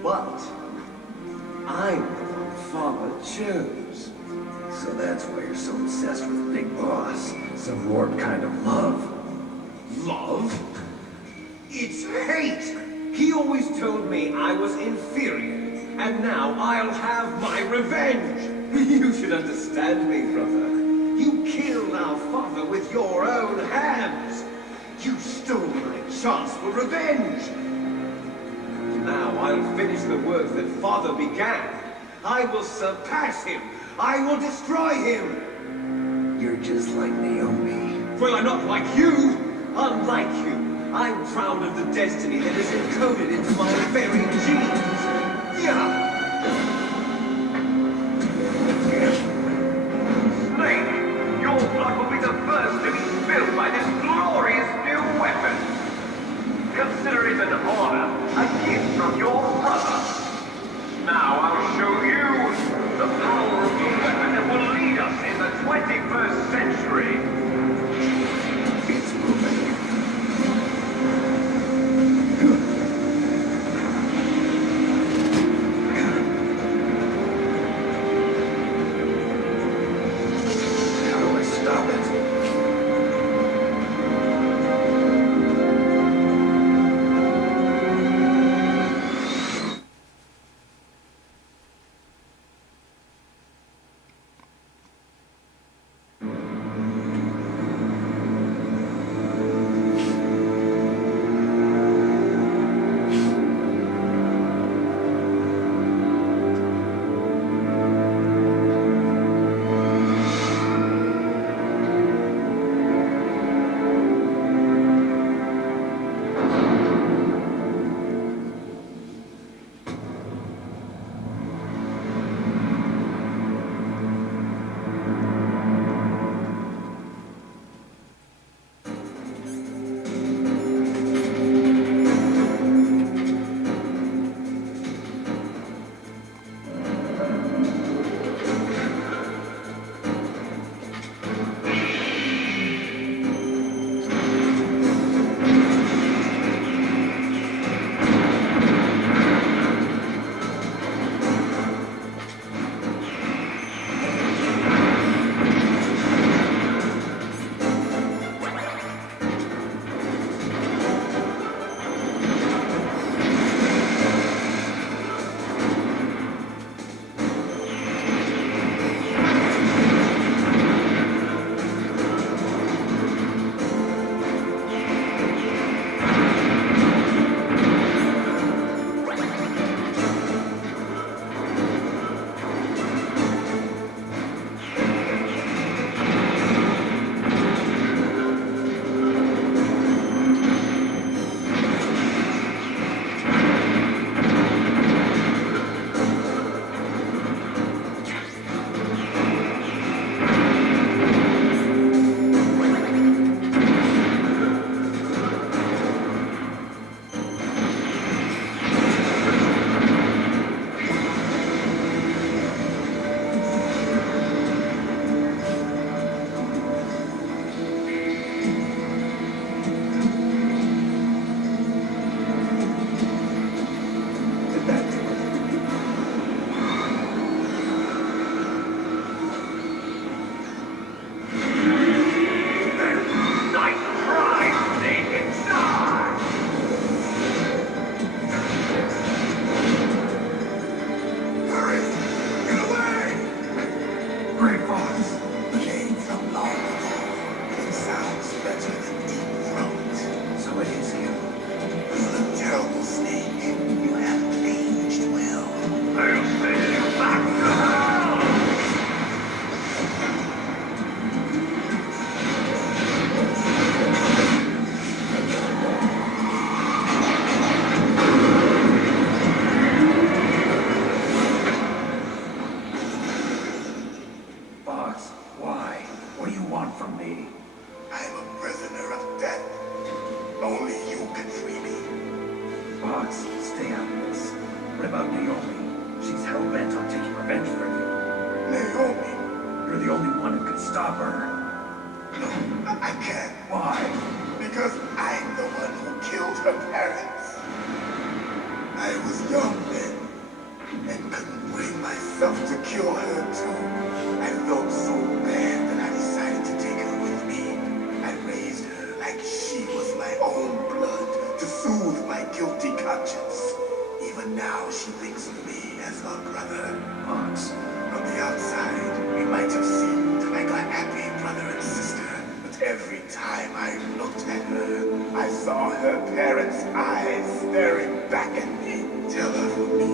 But I'm the one Father chose. So that's why you're so obsessed with Big Boss. Some warped kind of love. Love? It's hate! He always told me I was inferior, and now I'll have my revenge! You should understand me, brother. You killed our father with your own hands! You stole my chance for revenge! Now I'll finish the work that Father began. I will surpass him! I will destroy him! You're just like Naomi. Well, I'm not like you! Unlike you, I'm proud of the destiny that is encoded into my very genes! Yeah! Snake, your blood will be the first to be spilled by this glorious new weapon. Consider it an honor, a gift from your brother. Now I'll show you the power of the weapon that will lead us in the 21st century. It's moving. How do I stop it? Fox, stay out of this. What about Naomi? She's hell-bent on taking revenge for you. Naomi? You're the only one who can stop her. No, I can't. Why? Because I'm the one who killed her parents. I was young then, and couldn't bring myself to kill her too. I felt so bad that I decided to take her with me. I raised her like she was my own blood to soothe my guilty conscience. Even now she thinks of me as her brother. Fox. From the outside, we might have seemed like a happy brother and sister, but every time I looked at her, I saw her parents' eyes staring back at me. Tell her for me.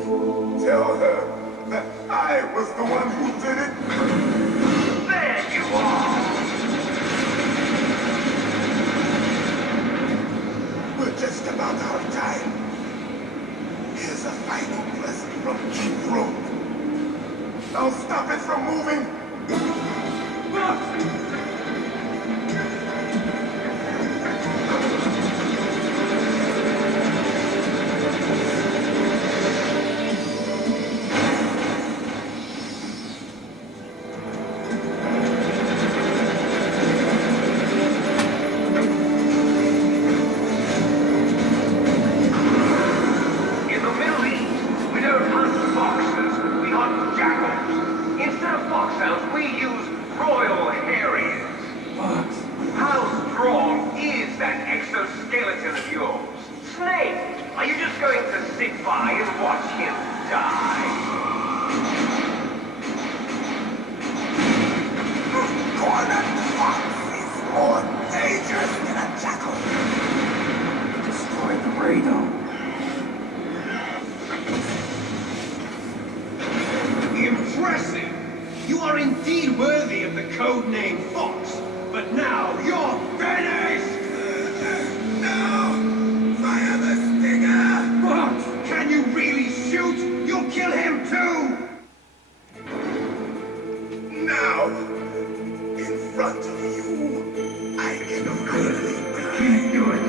Tell her that I was the one who did it. There you are! We're just about out of time. Here's a final present from Keith Road. I'll stop it from moving. In the Middle East, we don't hunt foxes, we hunt jackals. Instead of foxhounds, we use royal harriers. Fox. How strong is that exoskeleton of yours? Snake, are you just going to sit by and watch him die? Cornered fox is more dangerous than a jackal. Destroy the radome. Impressive! You are indeed worthy of the code name Fox, but now you're finished! No! Fire the stinger! Fox, can you really shoot? You'll kill him too! Now, in front of you, I can finally die. Do it.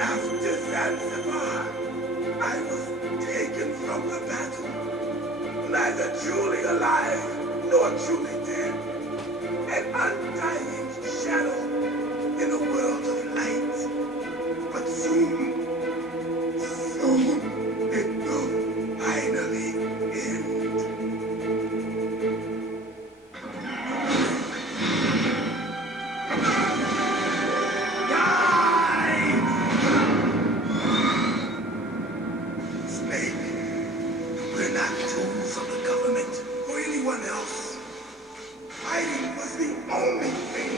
After Zanzibar, I was taken from the battle. Neither truly alive nor truly dead. An undying shadow in a world of light. But soon, it will finally end. Snake, we're not tools of the government or anyone else. Fighting was the only thing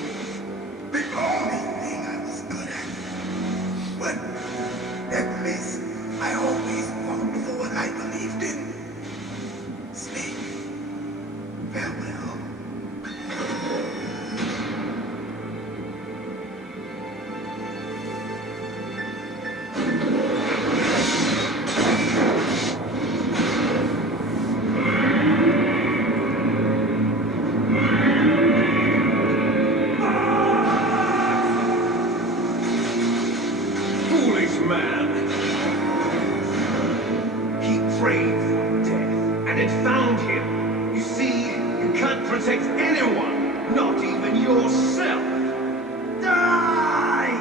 I was good at. But at least I always fought for what I believed in. Snake, farewell. Foolish man! He prayed for death, and it found him. You see, you can't protect anyone, not even yourself. Die!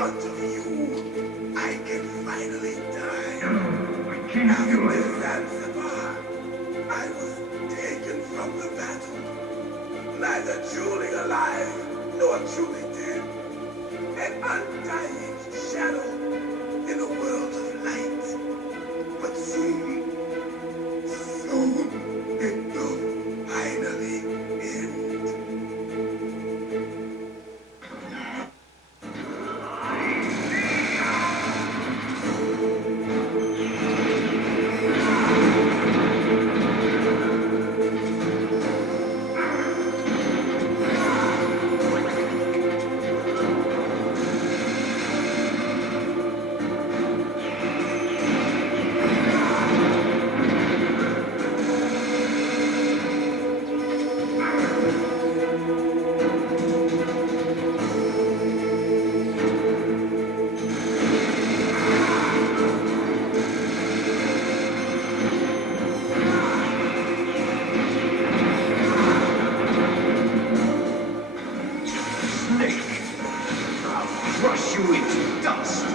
front of you, I can finally die. No, I can't do After it. Zanzibar, I was taken from the battle, neither truly alive nor truly dead. An undying shadow in a world of light. But soon it will finally end. Snake! I'll crush you into dust!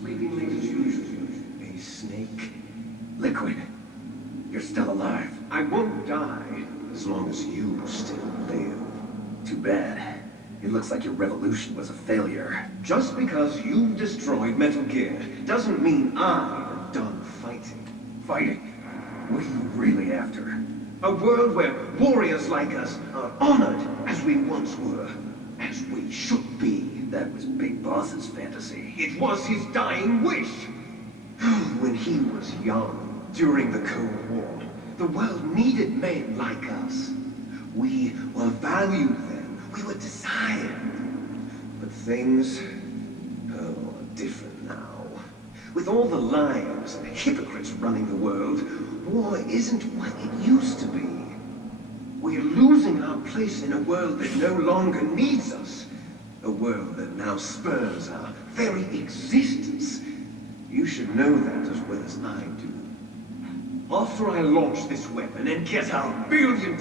Sleeping late as usual, eh, Snake? Liquid, you're still alive. I won't die as long as you still live. Too bad. It looks like your revolution was a failure. Just because you destroyed Metal Gear doesn't mean I'm done fighting. Fighting? What are you really after? A world where warriors like us are honored as we once were, as we should be. That was Big Boss's fantasy. It was his dying wish. When he was young, during the Cold War, the world needed men like us. We were valued then. We were desired. But things, are different now. With all the liars and hypocrites running the world, war isn't what it used to be. We're losing our place in a world that no longer needs us. A world that now spurns our very existence. You should know that as well as I do. After I launch this weapon and get our $1 billion,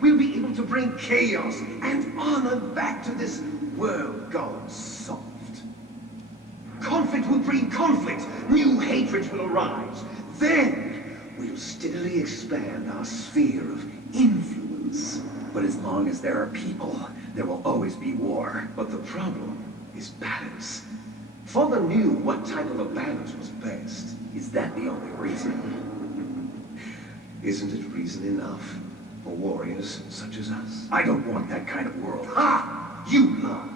we'll be able to bring chaos and honor back to this world gone soft. Conflict will breed conflict. New hatreds will arise. Then we'll steadily expand our sphere of influence. But as long as there are people, there will always be war. But the problem is balance. Father knew what type of a balance was best. Is that the only reason? Isn't it reason enough for warriors such as us? I don't want that kind of world. Ah! You lie!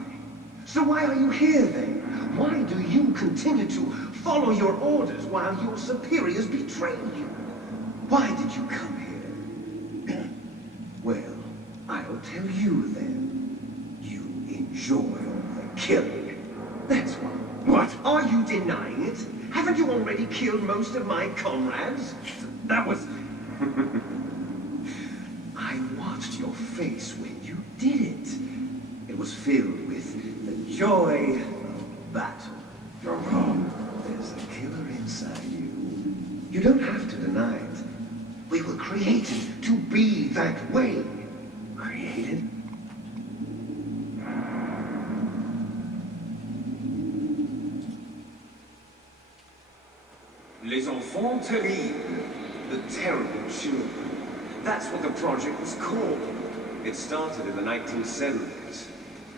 So why are you here then? Why do you continue to follow your orders while your superiors betray you? Why did you come here? Well, I'll tell you then. You enjoy all the killing. That's why. What? Are you denying it? Haven't you already killed most of my comrades? That was... I watched your face when you did it. It was filled with the joy of battle. You're wrong. There's a killer inside you. You don't have to deny it. We were created to be that way. Created? Les enfants terribles. The terrible children. That's what the project was called. It started in the 1970s.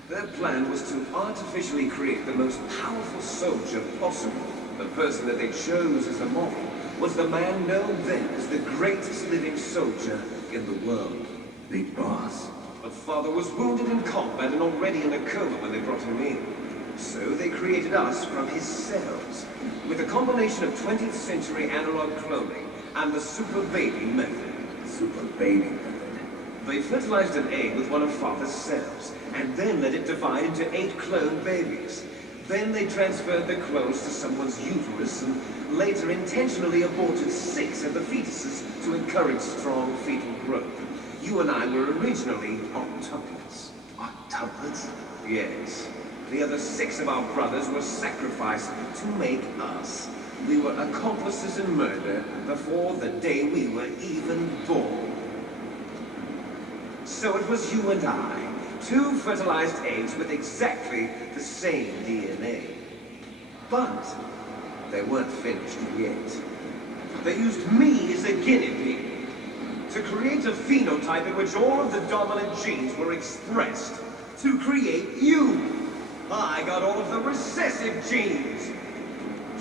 Their plan was to artificially create the most powerful soldier possible. The person that they chose as the model was the man known then as the greatest living soldier in the world. Big Boss. But Father was wounded in combat and already in a coma when they brought him in. So they created us from his cells, with a combination of 20th century analog cloning and the super baby method. Super baby method. They fertilized an egg with one of Father's cells, and then let it divide into 8 clone babies. Then they transferred the clones to someone's uterus and later intentionally aborted 6 of the fetuses to encourage strong fetal growth. You and I were originally octuplets. Octuplets? Yes. The other 6 of our brothers were sacrificed to make us. We were accomplices in murder before the day we were even born. So it was you and I, 2 fertilized eggs with exactly the same DNA. But they weren't finished yet. They used me as a guinea pig to create a phenotype in which all of the dominant genes were expressed to create you. I got all of the recessive genes.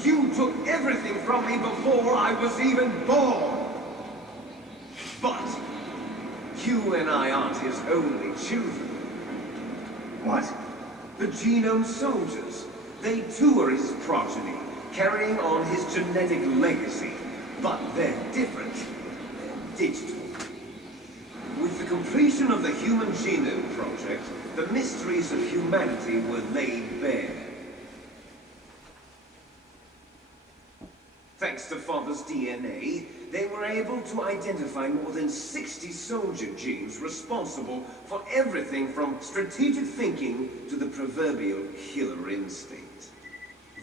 You took everything from me before I was even born. But you and I aren't his only children. What? The genome soldiers. They too are his progeny, carrying on his genetic legacy. But they're different. They're digital. With the completion of the Human Genome Project, the mysteries of humanity were laid bare. Thanks to Father's DNA, they were able to identify more than 60 soldier genes responsible for everything from strategic thinking to the proverbial killer instinct.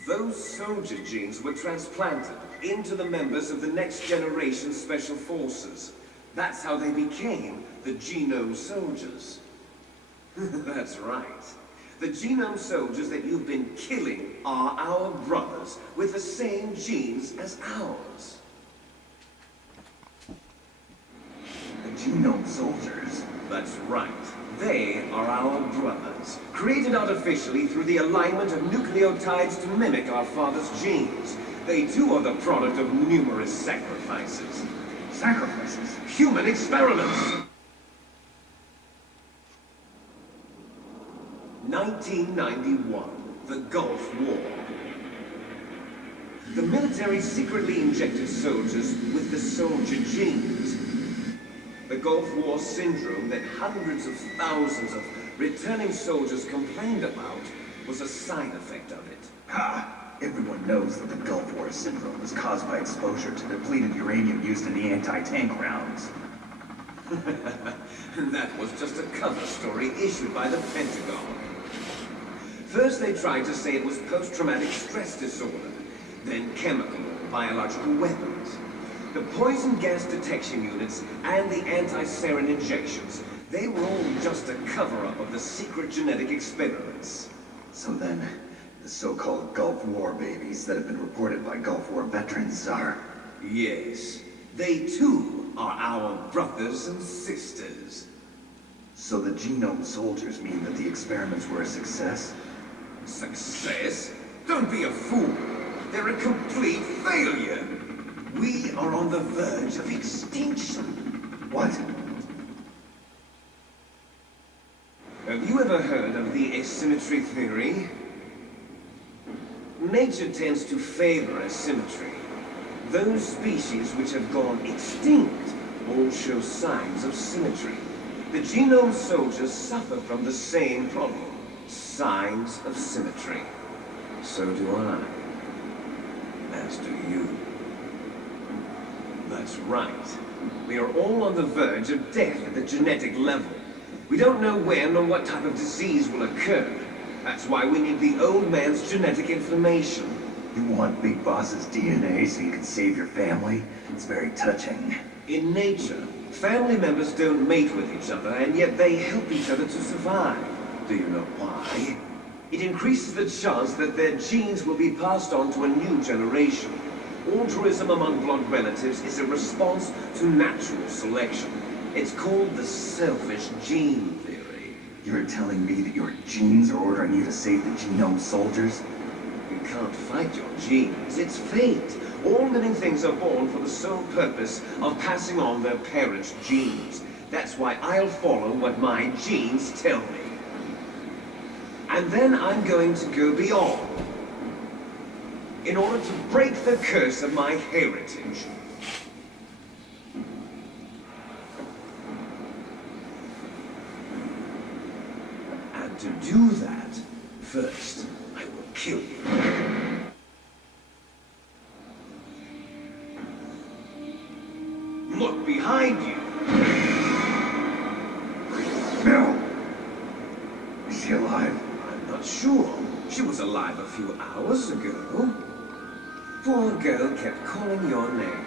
Those soldier genes were transplanted into the members of the next generation special forces. That's how they became the genome soldiers. That's right. The genome soldiers that you've been killing are our brothers with the same genes as ours. The genome soldiers? That's right. They are our brothers, created artificially through the alignment of nucleotides to mimic our father's genes. They too are the product of numerous sacrifices. Sacrifices? Human experiments! 1991, the Gulf War. The military secretly injected soldiers with the soldier genes. The Gulf War syndrome that hundreds of thousands of returning soldiers complained about was a side effect of it. Everyone knows that the Gulf War syndrome was caused by exposure to depleted uranium used in the anti-tank rounds. That was just a cover story issued by the Pentagon. First they tried to say it was post-traumatic stress disorder, then chemical or biological weapons. The poison gas detection units and the anti-sarin injections, they were all just a cover-up of the secret genetic experiments. So then, the so-called Gulf War babies that have been reported by Gulf War veterans are... Yes, they too are our brothers and sisters. So the genome soldiers mean that the experiments were a success? Success? Don't be a fool. They're a complete failure. We are on the verge of extinction. What? Have you ever heard of the asymmetry theory? Nature tends to favor asymmetry. Those species which have gone extinct all show signs of symmetry. The genome soldiers suffer from the same problem. Signs of symmetry. So do I. As do you. That's right. We are all on the verge of death at the genetic level. We don't know when or what type of disease will occur. That's why we need the old man's genetic information. You want Big Boss's DNA so you can save your family? It's very touching. In nature, family members don't mate with each other, and yet they help each other to survive. Do you know why? It increases the chance that their genes will be passed on to a new generation. Altruism among blood relatives is a response to natural selection. It's called the selfish gene theory. You're telling me that your genes are ordering you to save the genome soldiers? You can't fight your genes. It's fate. All living things are born for the sole purpose of passing on their parents' genes. That's why I'll follow what my genes tell me. And then I'm going to go beyond, in order to break the curse of my heritage. And to do that, first, I will kill you. Look behind you. No! Is she alive? I'm not sure. She was alive a few hours ago. Poor girl kept calling your name.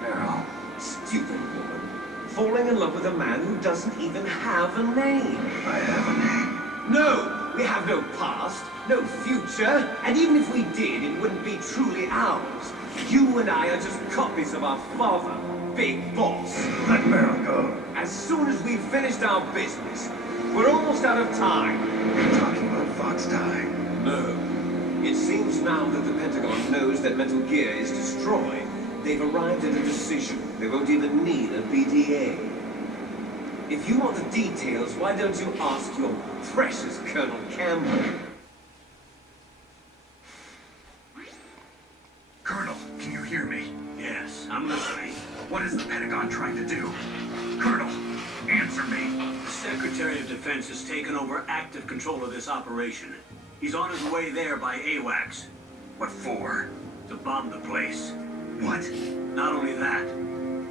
Meryl. Stupid woman. Falling in love with a man who doesn't even have a name. I have a name. No! We have no past, no future, and even if we did, it wouldn't be truly ours. You and I are just copies of our father, Big Boss. Let Meryl go. As soon as we've finished our business, we're almost out of time. You're talking about Fox dying. No. It seems now that the Pentagon knows that Metal Gear is destroyed. They've arrived at a decision. They won't even need a BDA. If you want the details, why don't you ask your precious Colonel Campbell? Colonel, can you hear me? Yes, I'm listening. What is the Pentagon trying to do? Colonel, answer me. The Secretary of Defense has taken over active control of this operation. He's on his way there by AWACS. What for? To bomb the place. What? Not only that,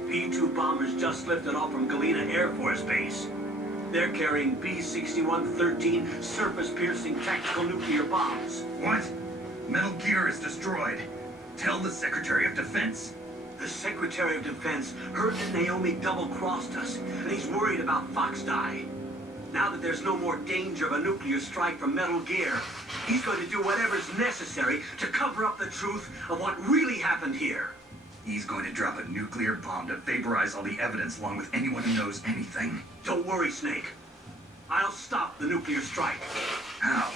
P-2 bombers just lifted off from Galena Air Force Base. They're carrying B-61-13 surface-piercing tactical nuclear bombs. What? Metal Gear is destroyed. Tell the Secretary of Defense. The Secretary of Defense heard that Naomi double-crossed us, and he's worried about Fox Die. Now that there's no more danger of a nuclear strike from Metal Gear, he's going to do whatever's necessary to cover up the truth of what really happened here. He's going to drop a nuclear bomb to vaporize all the evidence along with anyone who knows anything. Don't worry, Snake. I'll stop the nuclear strike. How?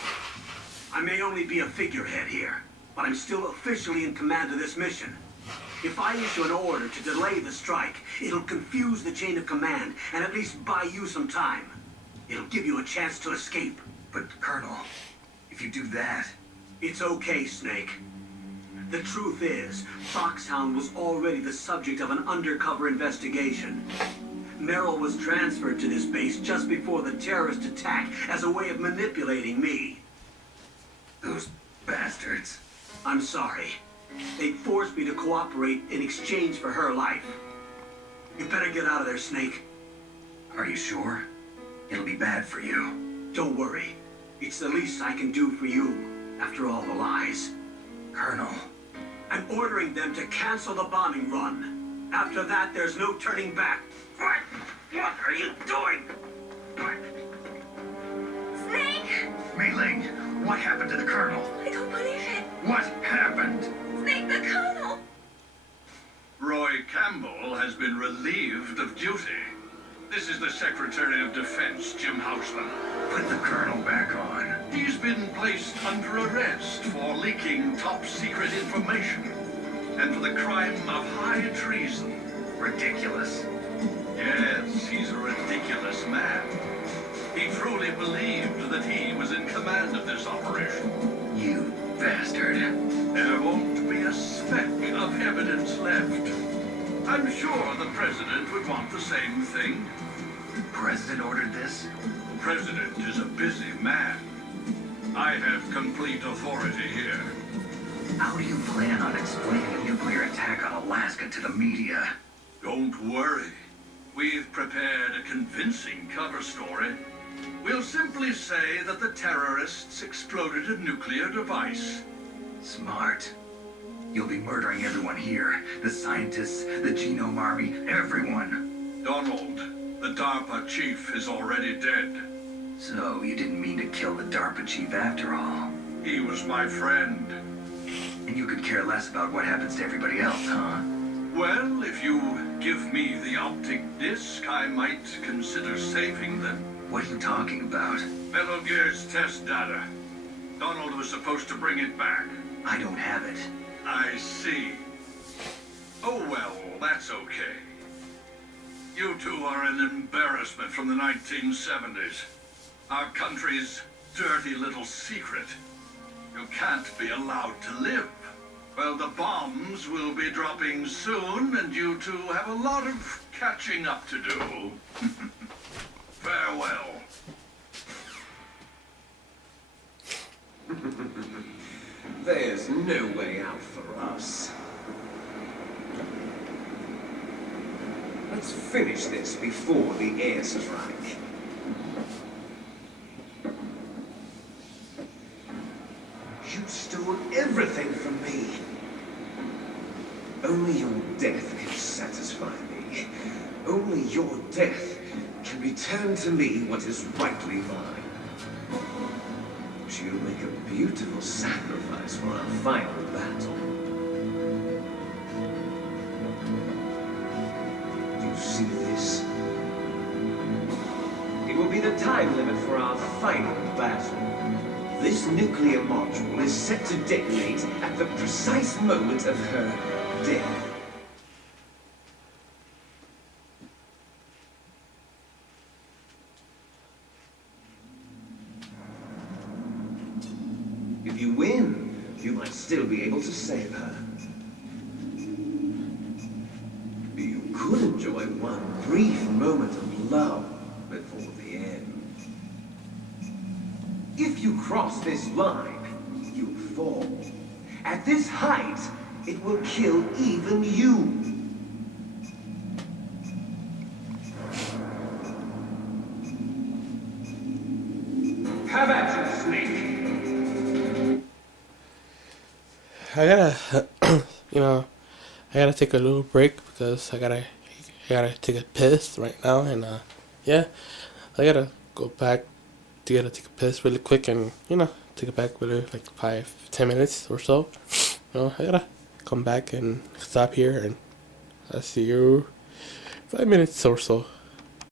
I may only be a figurehead here, but I'm still officially in command of this mission. If I issue an order to delay the strike, it'll confuse the chain of command and at least buy you some time. It'll give you a chance to escape. But, Colonel, if you do that... It's okay, Snake. The truth is, Foxhound was already the subject of an undercover investigation. Merrill was transferred to this base just before the terrorist attack as a way of manipulating me. Those bastards. I'm sorry. They forced me to cooperate in exchange for her life. You better get out of there, Snake. Are you sure? It'll be bad for you. Don't worry. It's the least I can do for you, after all the lies. Colonel. I'm ordering them to cancel the bombing run. After that, there's no turning back. What? What are you doing? What? Snake! Mei Ling, what happened to the Colonel? I don't believe it. What happened? Snake, the Colonel! Roy Campbell has been relieved of duty. This is the Secretary of Defense, Jim Houseman. Put the Colonel back on. He's been placed under arrest for leaking top-secret information and for the crime of high treason. Ridiculous. Yes, he's a ridiculous man. He truly believed that he was in command of this operation. You bastard. There won't be a speck of evidence left. I'm sure the President would want the same thing. The President ordered this? The President is a busy man. I have complete authority here. How do you plan on explaining a nuclear attack on Alaska to the media? Don't worry. We've prepared a convincing cover story. We'll simply say that the terrorists exploded a nuclear device. Smart. You'll be murdering everyone here. The scientists, the genome army, everyone. Donald, the DARPA chief, is already dead. So you didn't mean to kill the DARPA chief after all. He was my friend. And you could care less about what happens to everybody else, huh? Well, if you give me the optic disc, I might consider saving them. What are you talking about? Metal Gear's test data. Donald was supposed to bring it back. I don't have it. I see. Oh well, that's okay. You two are an embarrassment from the 1970s. Our country's dirty little secret. You can't be allowed to live. Well, the bombs will be dropping soon, and you two have a lot of catching up to do. Farewell. There's no way out for us. Let's finish this before the airstrike. You stole everything from me. Only your death can satisfy me. Only your death can return to me what is rightly mine. She'll make a beautiful sacrifice for our final battle. Do you see this? It will be the time limit for our final battle. This nuclear module is set to detonate at the precise moment of her death. If you win, you might still be able to save her. You could enjoy one brief moment of love before the end. If you cross this line, you fall. At this height, it will kill even you. Have at you, Snake. I gotta, I gotta take a little break because I gotta take a piss right now, and yeah, I gotta go back to take a piss really quick, and take it back really like 5-10 minutes or so. I gotta come back and stop here, and I'll see you 5 minutes or so.